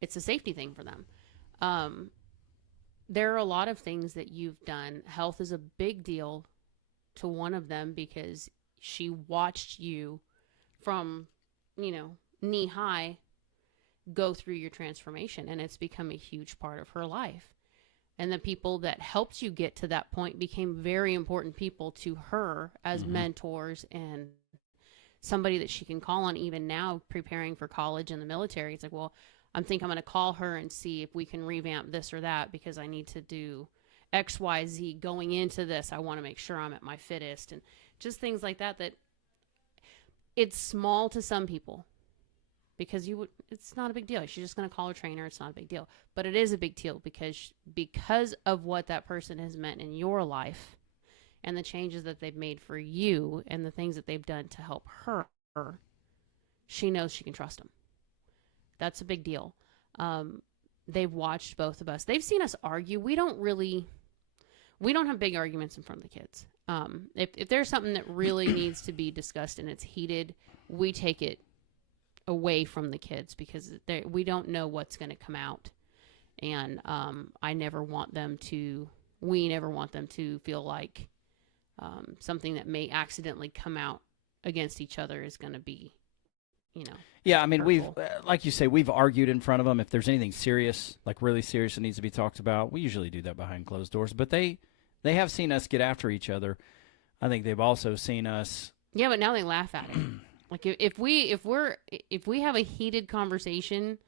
It's a safety thing for them. There are a lot of things that you've done. Health is a big deal to one of them because she watched you from, knee high go through your transformation, and it's become a huge part of her life. And the people that helped you get to that point became very important people to her as mentors and somebody that she can call on even now preparing for college and the military. It's like, well, I'm going to call her and see if we can revamp this or that because I need to do X, Y, Z going into this. I want to make sure I'm at my fittest, and just things like that, that it's small to some people because it's not a big deal. She's just going to call her trainer. It's not a big deal. But it is a big deal because of what that person has meant in your life and the changes that they've made for you and the things that they've done to help her. She knows she can trust them. That's a big deal. They've watched both of us. They've seen us argue. We don't have big arguments in front of the kids. If there's something that really needs to be discussed and it's heated, we take it away from the kids because we don't know what's going to come out. And we never want them to feel like something that may accidentally come out against each other is going to be, Yeah, I mean, hurtful. like you say, we've argued in front of them. If there's anything serious, like really serious that needs to be talked about, we usually do that behind closed doors. But they have seen us get after each other. I think they've also seen us. Yeah, but now they laugh at it. Like if we have a heated conversation,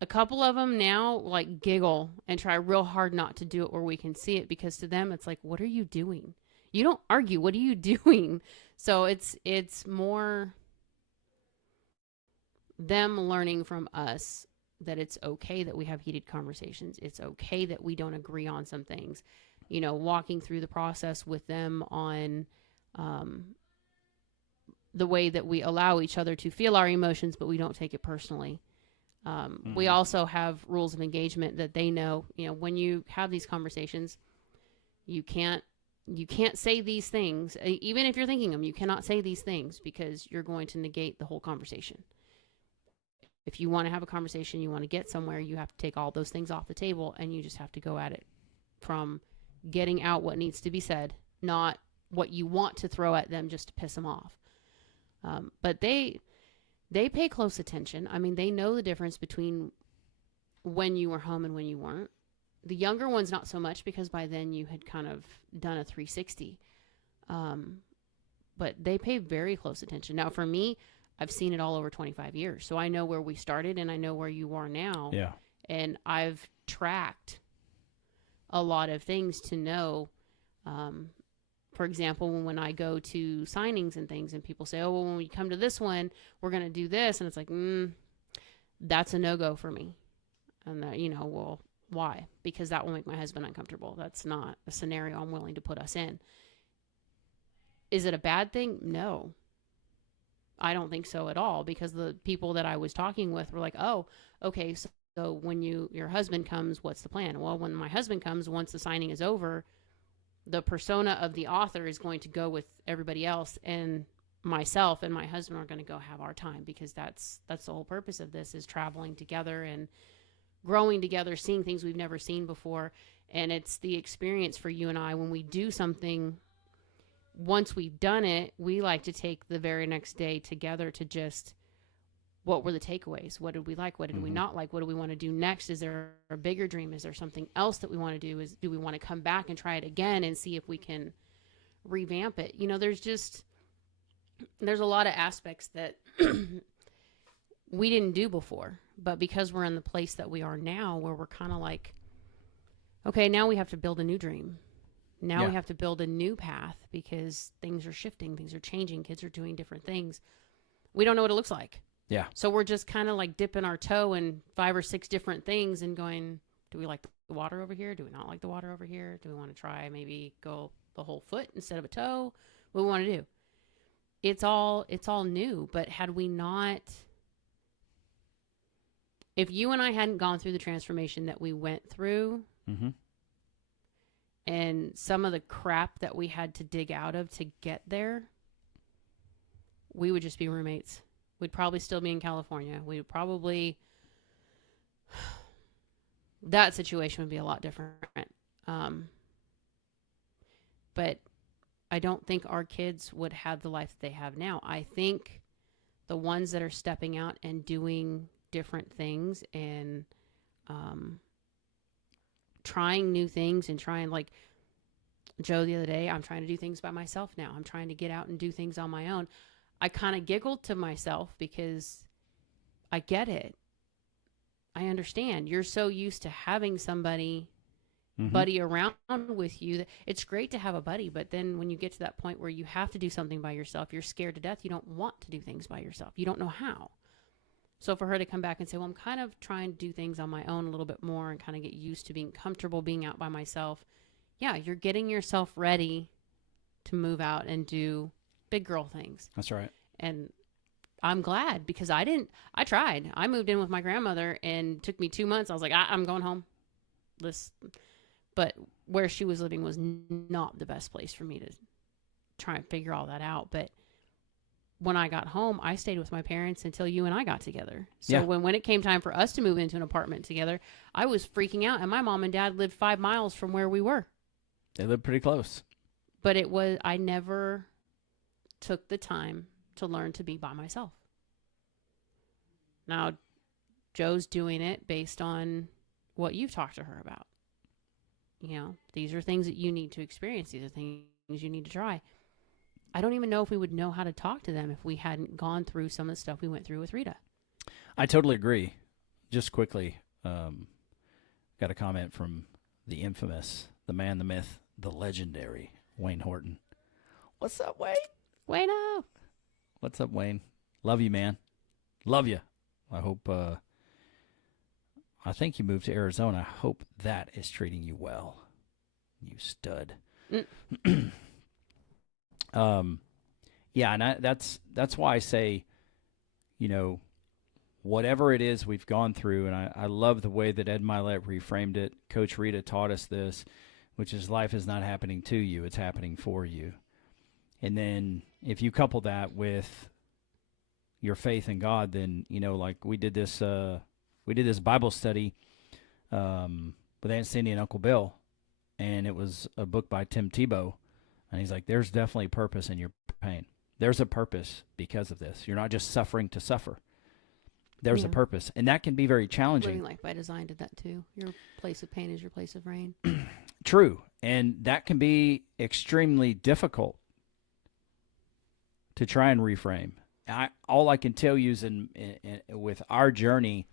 a couple of them now like giggle and try real hard not to do it where we can see it, because to them it's like, what are you doing? You don't argue. What are you doing? So it's more them learning from us that it's okay that we have heated conversations. It's okay that we don't agree on some things. Walking through the process with them on the way that we allow each other to feel our emotions, but we don't take it personally. We also have rules of engagement that they know, when you have these conversations, you can't say these things. Even if you're thinking them, you cannot say these things because you're going to negate the whole conversation. If you want to have a conversation, you want to get somewhere, you have to take all those things off the table and you just have to go at it from getting out what needs to be said, not what you want to throw at them just to piss them off. But they pay close attention. I mean, they know the difference between when you were home and when you weren't. The younger ones, not so much, because by then you had kind of done a 360. But they pay very close attention. Now, for me, I've seen it all over 25 years. So I know where we started and I know where you are now. Yeah. And I've tracked a lot of things to know. For example, when I go to signings and things and people say, oh, well, when we come to this one, we're going to do this. And it's like, that's a no-go for me. And, well, why? Because that will make my husband uncomfortable. That's not a scenario I'm willing to put us in. Is it a bad thing? No. I don't think so at all, because the people that I was talking with were like, oh, okay, so when your husband comes, what's the plan? Well, when my husband comes, once the signing is over, the persona of the author is going to go with everybody else, and myself and my husband are going to go have our time, because that's the whole purpose of this, is traveling together and growing together, seeing things we've never seen before. And it's the experience for you and I when we do something. Once we've done it, we like to take the very next day together to just, what were the takeaways? What did we like? What did we not like? What do we want to do next? Is there a bigger dream? Is there something else that we want to do? Do we want to come back and try it again and see if we can revamp it? There's a lot of aspects that we didn't do before, but because we're in the place that we are now, where we're kind of like, okay, now we have to build a new dream. Now we have to build a new path, because things are shifting, things are changing, kids are doing different things. We don't know what it looks like. Yeah. So we're just kind of like dipping our toe in 5 or 6 different things and going, do we like the water over here? Do we not like the water over here? Do we want to try maybe go the whole foot instead of a toe? What do we want to do? It's all new, but had we not, if you and I hadn't gone through the transformation that we went through, and some of the crap that we had to dig out of to get there, we would just be roommates. We'd probably still be in California. We would probably, that situation would be a lot different. But I don't think our kids would have the life that they have now. I think the ones that are stepping out and doing different things and trying new things and trying, like Joe the other day, I'm trying to do things by myself now. I'm trying to get out and do things on my own. I kind of giggled to myself because I get it. I understand. You're so used to having somebody, buddy around with you. It's great to have a buddy, but then when you get to that point where you have to do something by yourself, you're scared to death. You don't want to do things by yourself. You don't know how. So for her to come back and say, well, I'm kind of trying to do things on my own a little bit more and kind of get used to being comfortable being out by myself. Yeah, you're getting yourself ready to move out and do big girl things. That's right. And I'm glad because I tried. I moved in with my grandmother and it took me 2 months. I was like, I'm going home. But where she was living was not the best place for me to try and figure all that out. But when I got home, I stayed with my parents until you and I got together. So Yeah. when it came time for us to move into an apartment together, I was freaking out. And my mom and dad lived 5 miles from where we were. They live pretty close. But I never took the time to learn to be by myself. Now, Joe's doing it based on what you've talked to her about. You know, these are things that you need to experience. These are things you need to try. I don't even know if we would know how to talk to them if we hadn't gone through some of the stuff we went through with Rita. I totally agree. Just quickly, got a comment from the infamous, the man, the myth, the legendary Wayne Horton. What's up, Wayne? Wayno! What's up, Wayne? Love you, man. Love you. I hope, I think you moved to Arizona. I hope that is treating you well. You stud. Yeah, and that's why I say, you know, whatever it is we've gone through, and I love the way that Ed Milet reframed it. Coach Rita taught us this, which is life is not happening to you, it's happening for you. And then if you couple that with your faith in God, then, you know, like we did this Bible study with Aunt Cindy and Uncle Bill, and it was a book by Tim Tebow, and he's like, there's definitely purpose in your pain. There's a purpose because of this. You're not just suffering to suffer. There's a purpose, and that can be very challenging. Living Life by Design did that too. Your place of pain is your place of rain. True, and that can be extremely difficult to try and reframe. All I can tell you is with our journey,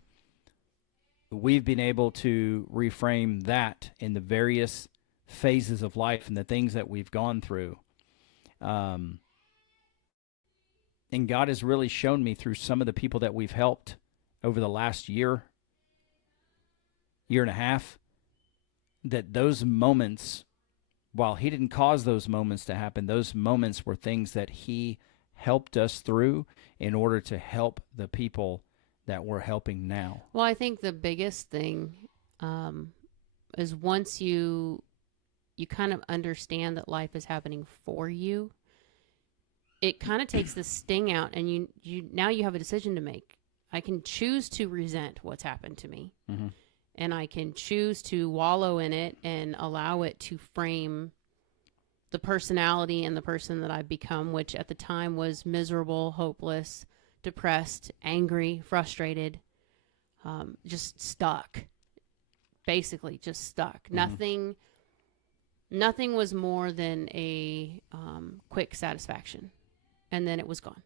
we've been able to reframe that in the various phases of life and the things that we've gone through. And God has really shown me through some of the people that we've helped over the last year and a half, that those moments, while He didn't cause those moments to happen, those moments were things that He helped us through in order to help the people that we're helping now. Well, I think the biggest thing is once you kind of understand that life is happening for you, it kind of takes the sting out, and you now you have a decision to make. I can choose to resent what's happened to me, and I can choose to wallow in it and allow it to frame the personality and the person that I've become, which at the time was miserable, hopeless, depressed, angry, frustrated, just stuck. Basically, just stuck. Nothing was more than a quick satisfaction, and then it was gone.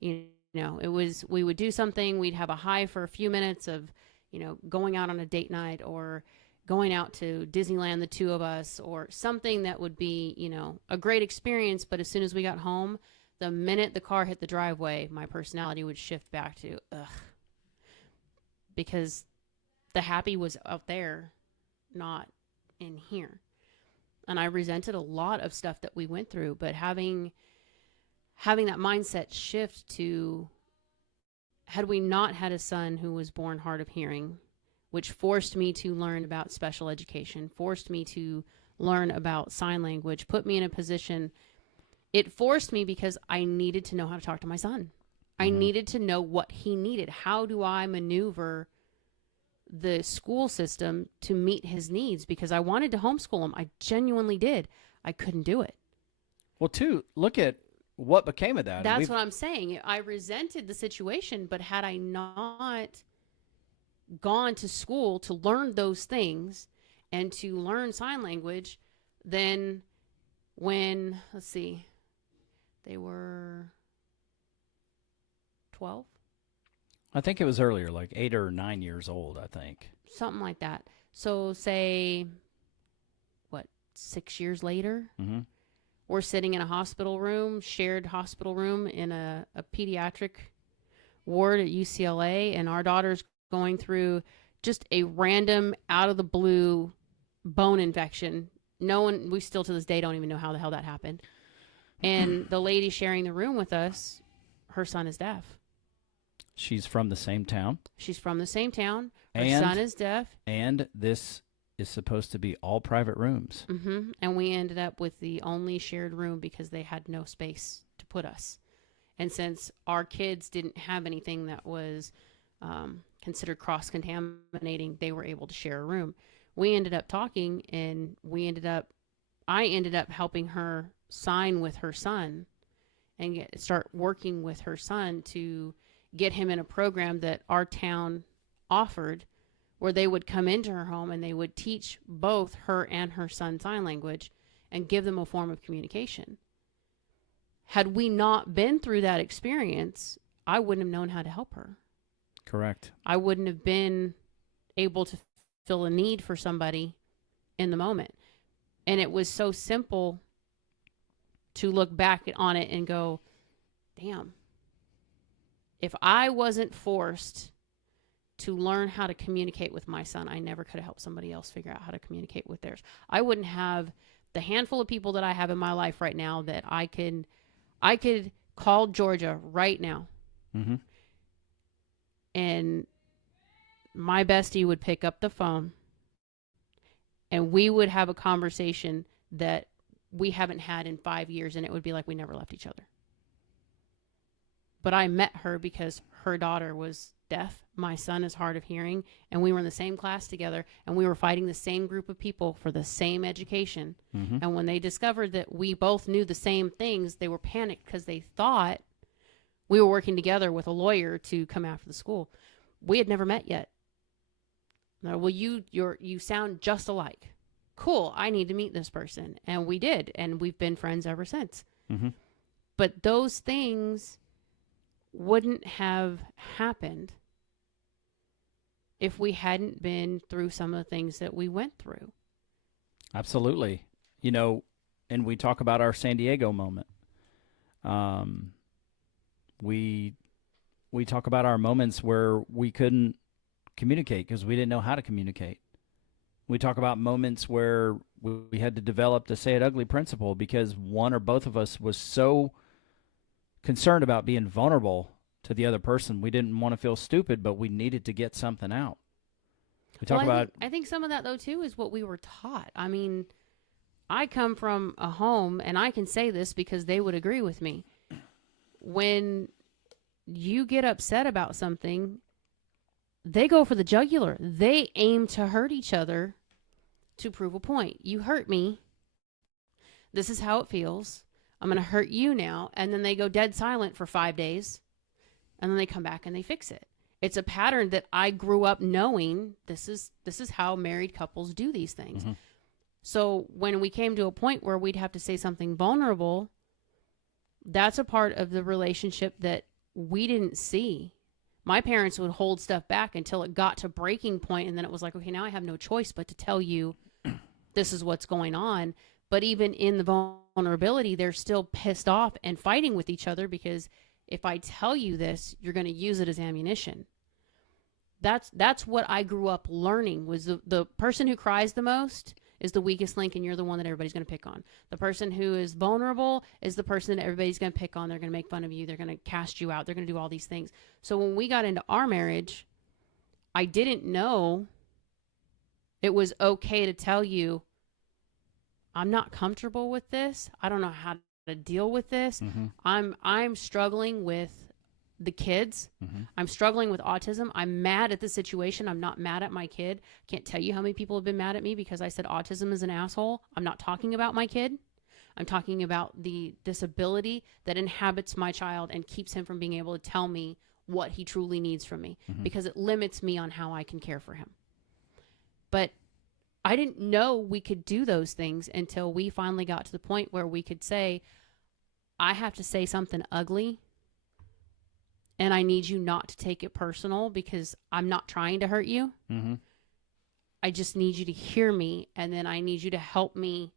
You know, we would do something, we'd have a high for a few minutes of, you know, going out on a date night or going out to Disneyland, the two of us, or something that would be, you know, a great experience. But as soon as we got home, the minute the car hit the driveway, my personality would shift back to, ugh. Because the happy was out there, not in here. And I resented a lot of stuff that we went through, but having that mindset shift to, had we not had a son who was born hard of hearing, which forced me to learn about special education, forced me to learn about sign language, put me in a position, it forced me because I needed to know how to talk to my son. I needed to know what he needed. How do I maneuver the school system to meet his needs? Because I wanted to homeschool him. I genuinely did. I couldn't do it. Well, too, look at what became of that. That's what I'm saying. I resented the situation, but had I not gone to school to learn those things and to learn sign language, then when, let's see, they were 12? I think it was earlier, like 8 or 9 years old, I think. Something like that. So say, 6 years later? We're sitting in a hospital room, shared hospital room in a pediatric ward at UCLA, and our daughter's going through just a random, out of the blue bone infection. No one, we still to this day don't even know how the hell that happened. And the lady sharing the room with us, her son is deaf. She's from the same town. She's from the same town. Her And- son is deaf. And this is supposed to be all private rooms. And we ended up with the only shared room because they had no space to put us. And since our kids didn't have anything that was considered cross-contaminating, they were able to share a room. We ended up talking, and I ended up helping her sign with her son and start working with her son to get him in a program that our town offered, where they would come into her home and they would teach both her and her son sign language and give them a form of communication. Had we not been through that experience, I wouldn't have known how to help her. Correct. I wouldn't have been able to fill a need for somebody in the moment. And it was so simple to look back on it and go, damn, if I wasn't forced to learn how to communicate with my son, I never could have helped somebody else figure out how to communicate with theirs. I wouldn't have the handful of people that I have in my life right now that I could call Georgia right now. And my bestie would pick up the phone and we would have a conversation that we haven't had in 5 years, and it would be like we never left each other. But I met her because her daughter was deaf. My son is hard of hearing, and we were in the same class together, and we were fighting the same group of people for the same education. And when they discovered that we both knew the same things, they were panicked because they thought we were working together with a lawyer to come after the school. We had never met yet. Well, you sound just alike. Cool, I need to meet this person. And we did, and we've been friends ever since. But those things wouldn't have happened if we hadn't been through some of the things that we went through. Absolutely. You know, and we talk about our San Diego moment. We talk about our moments where we couldn't communicate because we didn't know how to communicate. We talk about moments where we had to develop the say it ugly principle because one or both of us was so concerned about being vulnerable to the other person. We didn't want to feel stupid, but we needed to get something out. We talk about... I think some of that, though, too, is what we were taught. I mean, I come from a home, and I can say this because they would agree with me. When you get upset about something, they go for the jugular. They aim to hurt each other to prove a point. You hurt me. This is how it feels. I'm going to hurt you now. And then they go dead silent for 5 days. And then they come back and they fix it. It's a pattern that I grew up knowing. This is how married couples do these things. So when we came to a point where we'd have to say something vulnerable, that's a part of the relationship that we didn't see. My parents would hold stuff back until it got to breaking point, and then it was like, okay, now I have no choice but to tell you this is what's going on. But even in the vulnerability, they're still pissed off and fighting with each other because if I tell you this, you're going to use it as ammunition. That's what I grew up learning, was the person who cries the most is the weakest link, and you're the one that everybody's going to pick on. The person who is vulnerable is the person that everybody's going to pick on. They're going to make fun of you. They're going to cast you out. They're going to do all these things. So when we got into our marriage, I didn't know it was okay to tell you, I'm not comfortable with this. I don't know how to deal with this. I'm struggling with the kids. I'm struggling with autism. I'm mad at the situation. I'm not mad at my kid. Can't tell you how many people have been mad at me because I said autism is an asshole. I'm not talking about my kid. I'm talking about the disability that inhabits my child and keeps him from being able to tell me what he truly needs from me because it limits me on how I can care for him. But I didn't know we could do those things until we finally got to the point where we could say, I have to say something ugly, and I need you not to take it personal because I'm not trying to hurt you. I just need you to hear me, and then I need you to help me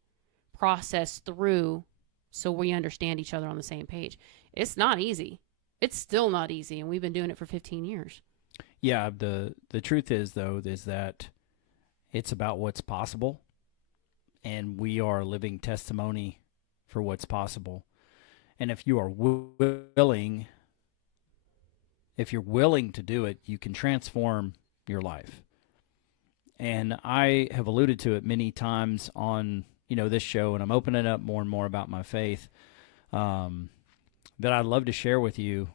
process through so we understand each other on the same page. It's not easy. It's still not easy, and we've been doing it for 15 years. Yeah, the truth is though is that it's about what's possible, and we are a living testimony for what's possible. And if you are willing, if you're willing to do it, you can transform your life. And I have alluded to it many times on, this show, and I'm opening up more and more about my faith, that I'd love to share with you,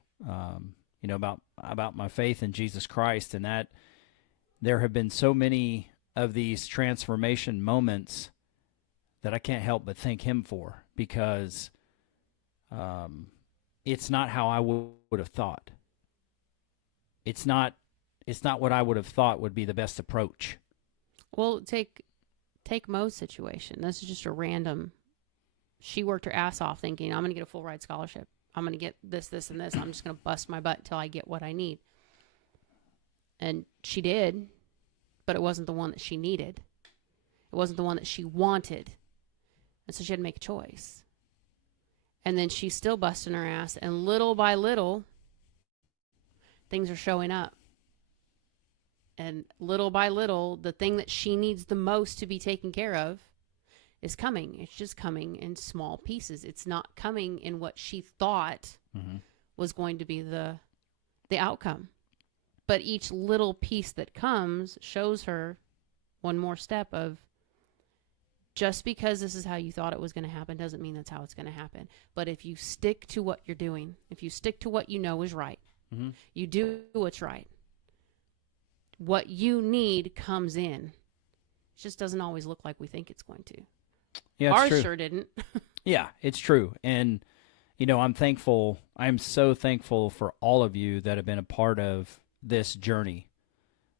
about my faith in Jesus Christ, and that there have been so many of these transformation moments that I can't help but thank him for, because it's not how I would have thought. It's not what I would have thought would be the best approach. Well, take Mo's situation. This is just a random. She worked her ass off thinking, I'm going to get a full ride scholarship. I'm going to get this, this, and this. I'm just going to bust my butt until I get what I need. And she did, but it wasn't the one that she needed. It wasn't the one that she wanted. And so she had to make a choice. And then she's still busting her ass. And little by little, things are showing up. And little by little, the thing that she needs the most to be taken care of is coming. It's just coming in small pieces. It's not coming in what she thought was going to be the outcome. But each little piece that comes shows her one more step of, just because this is how you thought it was going to happen doesn't mean that's how it's going to happen. But if you stick to what you're doing, if you stick to what you know is right, you do what's right, what you need comes in. It just doesn't always look like we think it's going to. Yeah, Ours true. sure didn't. Yeah, it's true. And, I'm thankful. I'm so thankful for all of you that have been a part of this journey.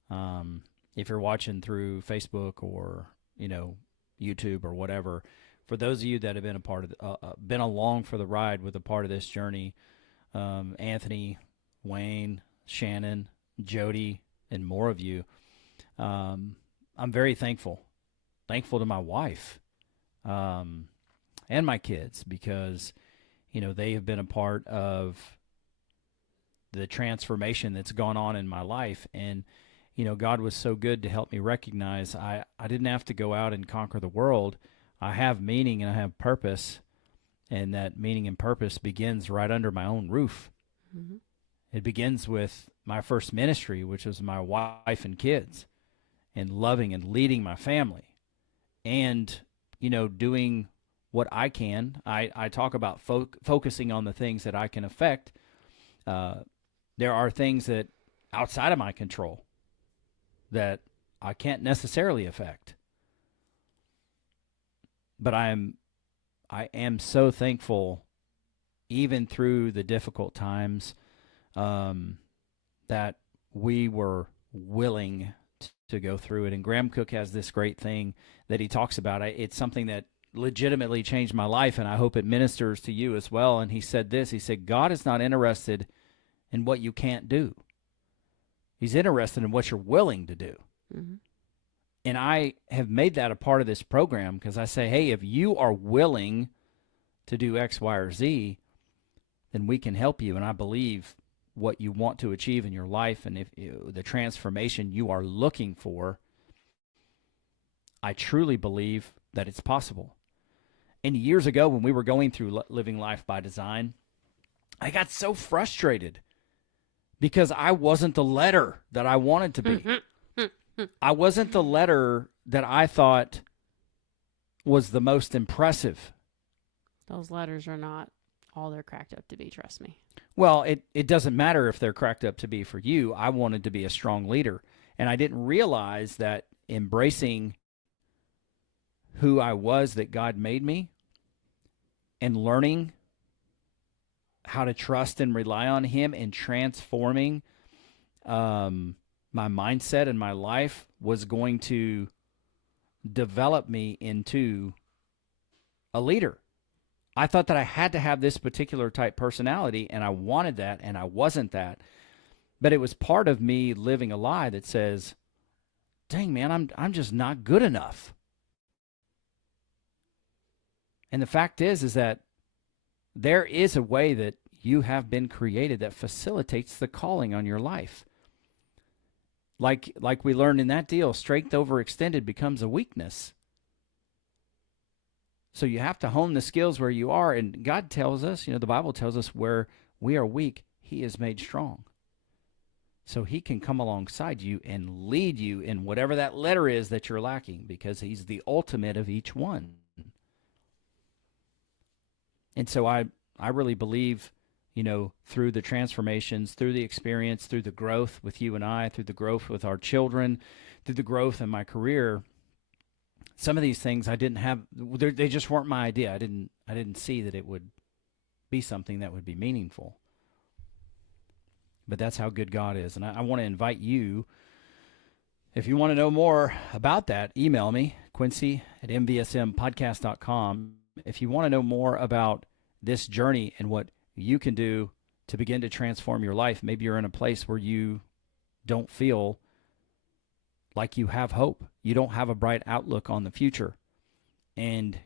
If you're watching through Facebook or, YouTube or whatever, for those of you that have been a part of, been along for the ride with a part of this journey, Anthony, Wayne, Shannon, Jody, and more of you, I'm very thankful. Thankful to my wife, and my kids, because, they have been a part of the transformation that's gone on in my life. And, God was so good to help me recognize I didn't have to go out and conquer the world. I have meaning and I have purpose, and that meaning and purpose begins right under my own roof. Mm-hmm. It begins with my first ministry, which was my wife and kids, and loving and leading my family, and, doing what I can. I talk about focusing on the things that I can affect. There are things that outside of my control that I can't necessarily affect. But I am so thankful, even through the difficult times, that we were willing to go through it. And Graham Cook has this great thing that he talks about. It's something that legitimately changed my life, and I hope it ministers to you as well. And he said this, he said, God is not interested in what you can't do. He's interested in what you're willing to do. Mm-hmm. And I have made that a part of this program, because I say, hey, if you are willing to do X, Y, or Z, then we can help you. And I believe what you want to achieve in your life, and if the transformation you are looking for, I truly believe that it's possible. And years ago, when we were going through Living Life by Design, I got so frustrated because I wasn't the letter that I wanted to be. I wasn't the letter that I thought was the most impressive. Those letters are not all they're cracked up to be, trust me. Well, it doesn't matter if they're cracked up to be for you. I wanted to be a strong leader. And I didn't realize that embracing who I was, that God made me, and learning how to trust and rely on him, and transforming my mindset and my life was going to develop me into a leader. I thought that I had to have this particular type personality, and I wanted that, and I wasn't that. But it was part of me living a lie that says, dang, man, I'm just not good enough. And the fact is that there is a way that you have been created that facilitates the calling on your life. Like we learned in that deal, strength overextended becomes a weakness. So you have to hone the skills where you are. And God tells us, the Bible tells us where we are weak, he is made strong. So he can come alongside you and lead you in whatever that letter is that you're lacking, because he's the ultimate of each one. And so I really believe, through the transformations, through the experience, through the growth with you and I, through the growth with our children, through the growth in my career, some of these things I didn't have, they just weren't my idea. I didn't see that it would be something that would be meaningful. But that's how good God is. And I want to invite you, if you want to know more about that, email me, Quincy@mvsmpodcast.com. If you want to know more about this journey and what you can do to begin to transform your life, maybe you're in a place where you don't feel like you have hope. You don't have a bright outlook on the future. And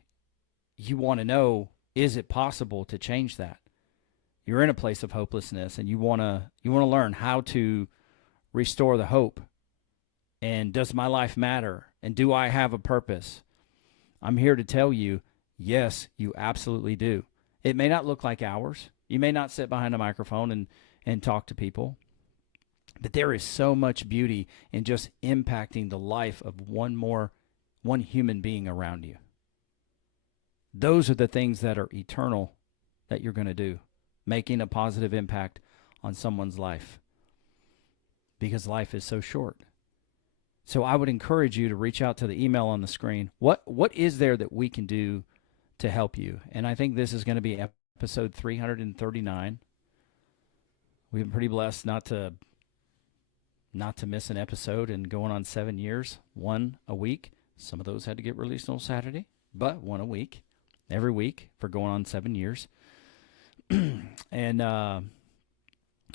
you want to know, is it possible to change that? You're in a place of hopelessness, and you want to learn how to restore the hope. And does my life matter? And do I have a purpose? I'm here to tell you, yes, you absolutely do. It may not look like ours. You may not sit behind a microphone and talk to people. But there is so much beauty in just impacting the life of one human being around you. Those are the things that are eternal that you're going to do, making a positive impact on someone's life, because life is so short. So I would encourage you to reach out to the email on the screen. What is there that we can do to help you? And I think this is going to be episode 339. We've been pretty blessed not to miss an episode, and going on 7 years, one a week. Some of those had to get released on Saturday, but one a week, every week for going on 7 years. And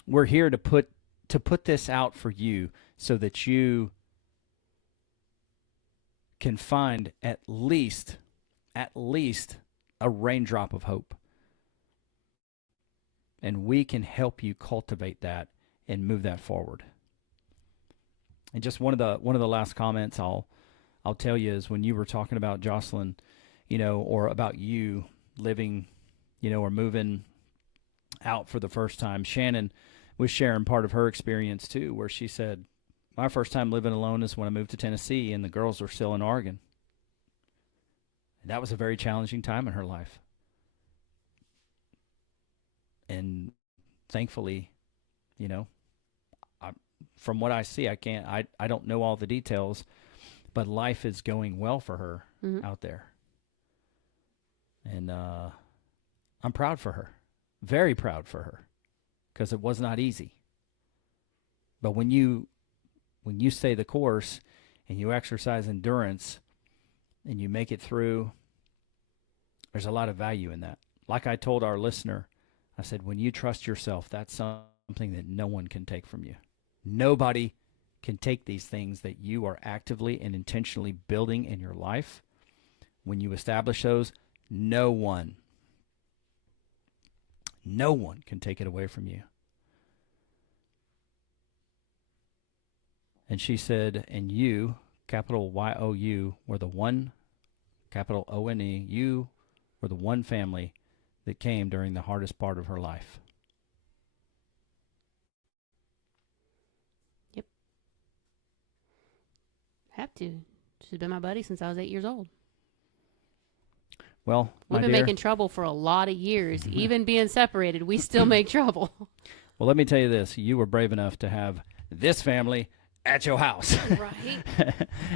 we're here to put this out for you so that you can find at least a raindrop of hope. And we can help you cultivate that and move that forward. And just one of the last comments I'll tell you is, when you were talking about Jocelyn, or about you living, or moving out for the first time, Shannon was sharing part of her experience too, where she said, my first time living alone is when I moved to Tennessee and the girls were still in Oregon. And that was a very challenging time in her life. And thankfully, from what I see, I don't know all the details, but life is going well for her out there. And I'm proud for her, very proud for her, because it was not easy. But when you stay the course and you exercise endurance and you make it through, there's a lot of value in that. Like I told our listener, I said, when you trust yourself, that's something that no one can take from you. Nobody can take these things that you are actively and intentionally building in your life. When you establish those, no one can take it away from you. And she said, and you, capital Y-O-U, were the one, capital O-N-E, you were the one family that came during the hardest part of her life. Yep. Have to. She's been my buddy since I was 8 years old. Well, we've been making trouble for a lot of years. Even being separated, we still make trouble. Well, let me tell you this. You were brave enough to have this family at your house. Right.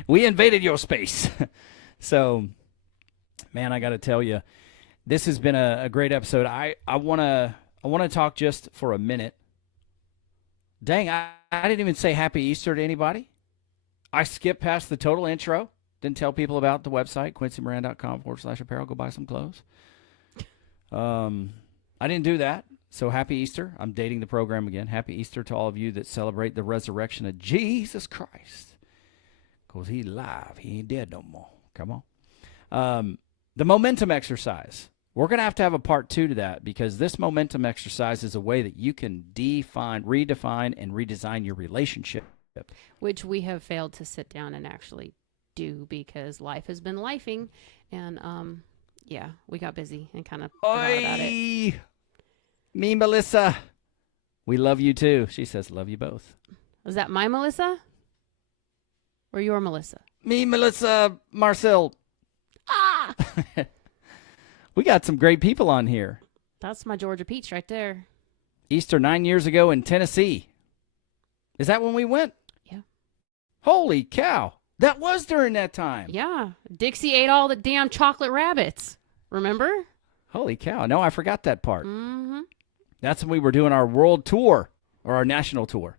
We invaded your space. So, man, I got to tell you, this has been a great episode. I want to talk just for a minute. Dang, I didn't even say Happy Easter to anybody. I skipped past the total intro. Didn't tell people about the website, quincymoran.com/apparel. Go buy some clothes. I didn't do that. So happy Easter. I'm dating the program again. Happy Easter to all of you that celebrate the resurrection of Jesus Christ. Because he's alive. He ain't dead no more. Come on. The momentum exercise. we're going to have a part 2 to that, because this momentum exercise is a way that you can redefine, and redesign your relationship. Which we have failed to sit down and actually do because life has been lifing. And, yeah, we got busy and kind of forgot about it. Me, Melissa. We love you too. She says, love you both. Was that my Melissa? Or your Melissa? Me, Melissa, Marcel. Ah! We got some great people on here. That's my Georgia Peach right there. Easter 9 years ago in Tennessee. Is that when we went? Yeah. Holy cow. That was during that time. Yeah. Dixie ate all the damn chocolate rabbits. Remember? Holy cow. No, I forgot that part. Mm-hmm. That's when we were doing our world tour, or our national tour.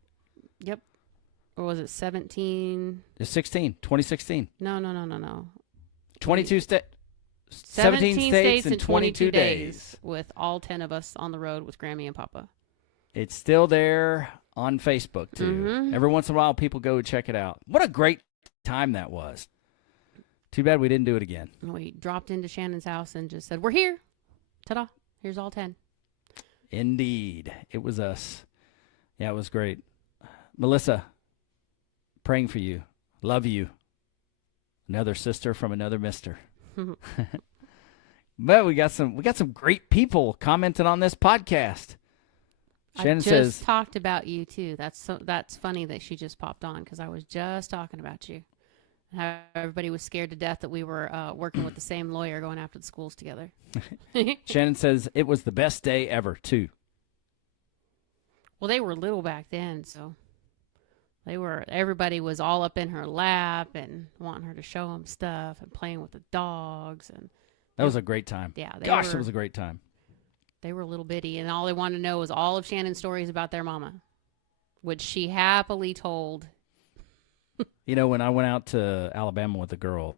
Yep. Or was it 17? It's 2016. No. 22 states. 17 states in 22 days. With all 10 of us on the road with Grammy and Papa. It's still there on Facebook, too. Mm-hmm. Every once in a while, people go check it out. What a great time that was. Too bad we didn't do it again. We dropped into Shannon's house and just said, we're here. Ta-da. Here's all 10. Indeed. It was us. Yeah, it was great. Melissa, praying for you. Love you. Another sister from another mister. But we got some great people commenting on this podcast. Shannon I just says, talked about you too. That's funny that she just popped on because I was just talking about you. How everybody was scared to death that we were working with the same lawyer going after the schools together. Shannon says it was the best day ever too. Well, they were little back then, so everybody was all up in her lap and wanting her to show them stuff and playing with the dogs. And that was a great time. Yeah. It was a great time. They were little bitty, and all they wanted to know was all of Shannon's stories about their mama, which she happily told. You know, when I went out to Alabama with the girls,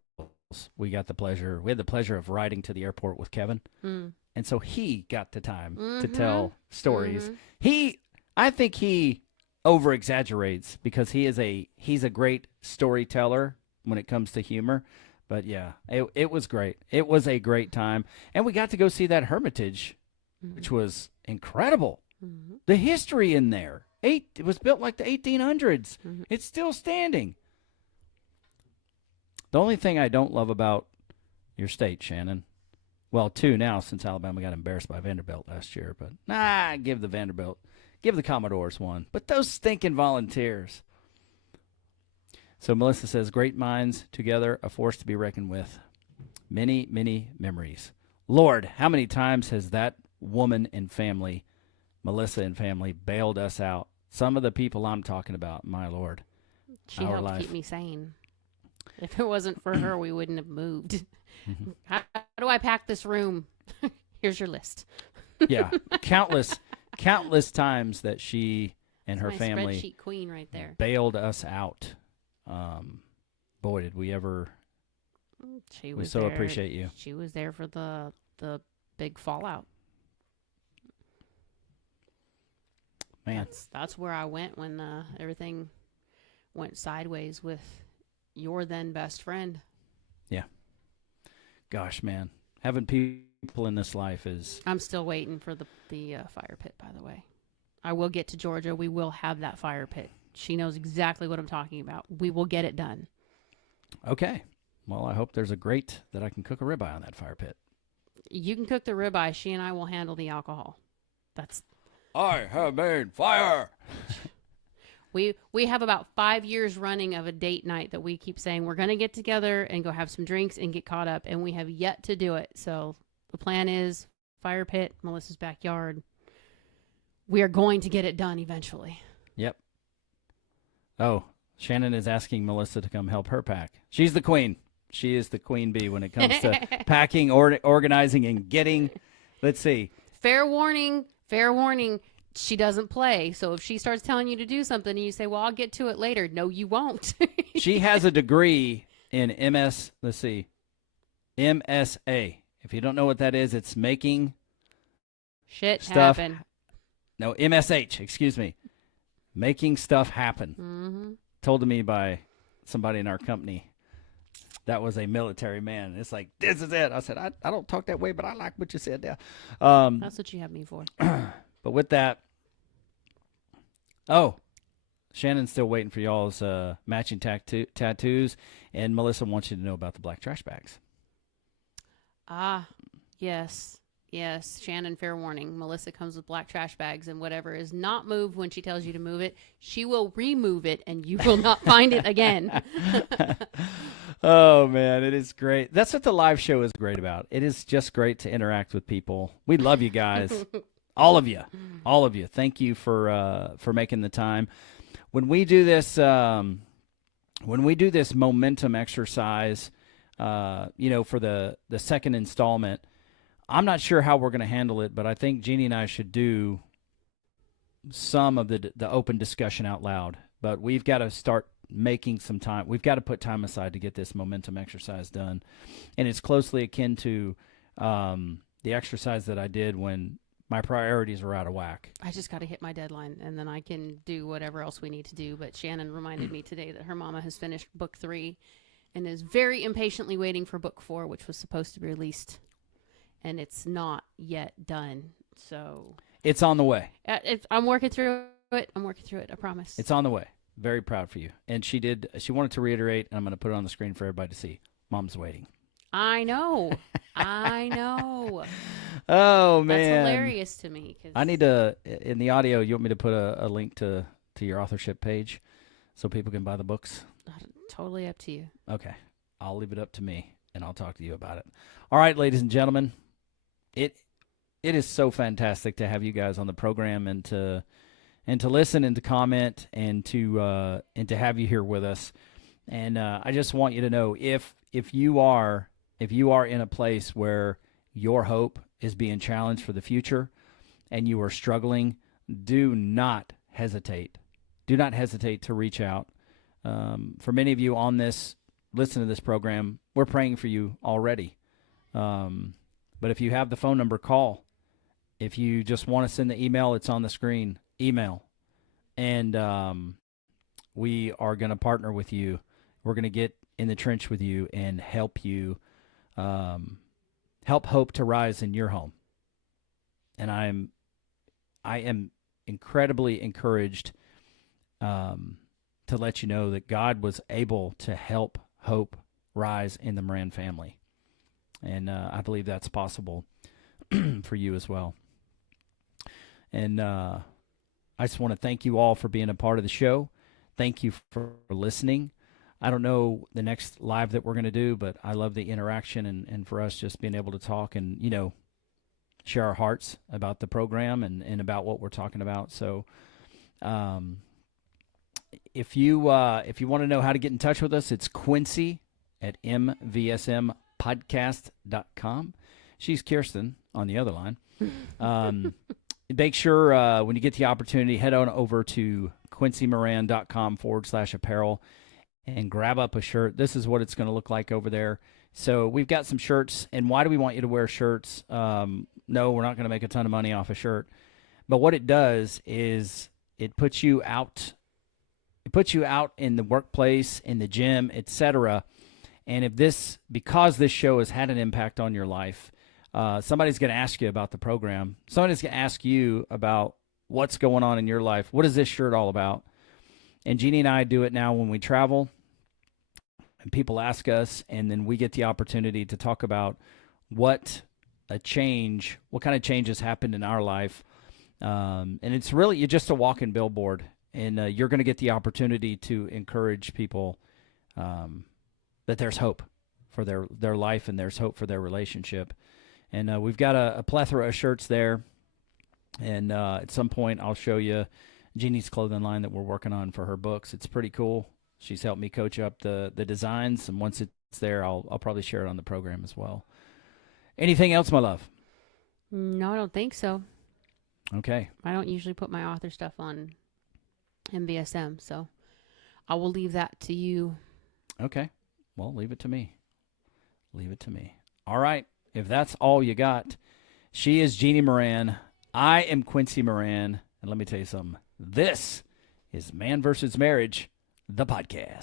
we had the pleasure of riding to the airport with Kevin. Mm. And so he got the time to Mm-hmm. tell stories. Mm-hmm. I think he over exaggerates because he's a great storyteller when it comes to humor. But yeah, it was great. It was a great time. And we got to go see that Hermitage, Mm-hmm. which was incredible. Mm-hmm. The history in there. It was built like the 1800s. Mm-hmm. It's still standing. The only thing I don't love about your state, Shannon, well, two now since Alabama got embarrassed by Vanderbilt last year, but give the Commodores one. But those stinking Volunteers. So Melissa says, great minds together, a force to be reckoned with. Many, many memories. Lord, how many times has that woman and family, Melissa and family, bailed us out? Some of the people I'm talking about, my Lord. She helped keep me sane. If it wasn't for her, we wouldn't have moved. How do I pack this room? Here's your list. Yeah, countless times that she and her my family spreadsheet queen right there. bailed us out. Boy, did we ever. We so appreciate you. She was there for the big fallout. Man, that's where I went when everything went sideways with your then best friend. Yeah. Gosh, man, having people in this life is. I'm still waiting for the fire pit. By the way, I will get to Georgia. We will have that fire pit. She knows exactly what I'm talking about. We will get it done. Okay. Well, I hope there's a grate that I can cook a ribeye on that fire pit. You can cook the ribeye. She and I will handle the alcohol. I have made fire. We have about 5 years running of a date night that we keep saying we're going to get together and go have some drinks and get caught up, and we have yet to do it. So the plan is fire pit, Melissa's backyard. We are going to get it done eventually. Yep. Oh, Shannon is asking Melissa to come help her pack. She's the queen. She is the queen bee when it comes to packing, organizing, and getting. Let's see. Fair warning. She doesn't play. So if she starts telling you to do something and you say, well, I'll get to it later. No, you won't. She has a degree in MSA. If you don't know what that is, it's making shit stuff happen. No, MSH, excuse me. Making stuff happen. Mm-hmm. Told to me by somebody in our company. that was a military man. It's like, this is it. I said, I don't talk that way, but I like what you said there. That's what you have me for. But with that, oh, Shannon's still waiting for y'all's matching tattoos, and Melissa wants you to know about the black trash bags. Ah, yes. Yes, Shannon, fair warning. Melissa comes with black trash bags, and whatever is not moved when she tells you to move it, she will remove it, and you will not find it again. Oh, man, it is great. That's what the live show is great about. It is just great to interact with people. We love you guys. All of you. All of you. Thank you for making the time. When we do this momentum exercise, for the second installment, I'm not sure how we're going to handle it, but I think Jeannie and I should do some of the open discussion out loud. But we've got to start making some time. We've got to put time aside to get this momentum exercise done. And it's closely akin to the exercise that I did when my priorities were out of whack. I just got to hit my deadline, and then I can do whatever else we need to do. But Shannon reminded me today that her mama has finished book 3 and is very impatiently waiting for book 4, which was supposed to be released. And it's not yet done. So it's on the way. I'm working through it. I promise. It's on the way. Very proud for you. And she wanted to reiterate, and I'm going to put it on the screen for everybody to see. Mom's waiting. I know. I know. Oh, man. That's hilarious to me. I need to, in the audio, you want me to put a link to your authorship page so people can buy the books? Totally up to you. Okay. I'll leave it up to me, and I'll talk to you about it. All right, ladies and gentlemen. It is so fantastic to have you guys on the program and to listen and to comment and to have you here with us. And I just want you to know if you are in a place where your hope is being challenged for the future and you are struggling, do not hesitate. Do not hesitate to reach out. For many of you on this, listen to this program, we're praying for you already. But if you have the phone number, call. If you just want to send the email, it's on the screen. Email. And we are going to partner with you. We're going to get in the trench with you and help you, help hope to rise in your home. And I am incredibly encouraged to let you know that God was able to help hope rise in the Moran family. And I believe that's possible for you as well. And I just want to thank you all for being a part of the show. Thank you for listening. I don't know the next live that we're going to do, but I love the interaction and for us just being able to talk and, share our hearts about the program and about what we're talking about. So if you want to know how to get in touch with us, it's Quincy at mvsmpodcast.com. She's Kirsten on the other line. Make sure when you get the opportunity, head on over to quincymoran.com/apparel and grab up a shirt. This is what it's going to look like over there. So we've got some shirts. And why do we want you to wear shirts? No, we're not going to make a ton of money off a shirt. But what it does is it puts you out. It puts you out in the workplace, in the gym, etc. And because this show has had an impact on your life, somebody's going to ask you about the program. Somebody's going to ask you about what's going on in your life. What is this shirt all about? And Jeannie and I do it now when we travel. And people ask us, and then we get the opportunity to talk about what kind of changes happened in our life. And it's really, you're just a walking billboard. And you're going to get the opportunity to encourage people that there's hope for their life and there's hope for their relationship. And we've got a plethora of shirts there. And at some point, I'll show you Jeannie's clothing line that we're working on for her books. It's pretty cool. She's helped me coach up the designs. And once it's there, I'll probably share it on the program as well. Anything else, my love? No, I don't think so. Okay. I don't usually put my author stuff on MVSM, so I will leave that to you. Okay. Well, leave it to me. Leave it to me. All right. If that's all you got, she is Jeannie Moran. I am Quincy Moran. And let me tell you something. This is Man vs. Marriage, the podcast.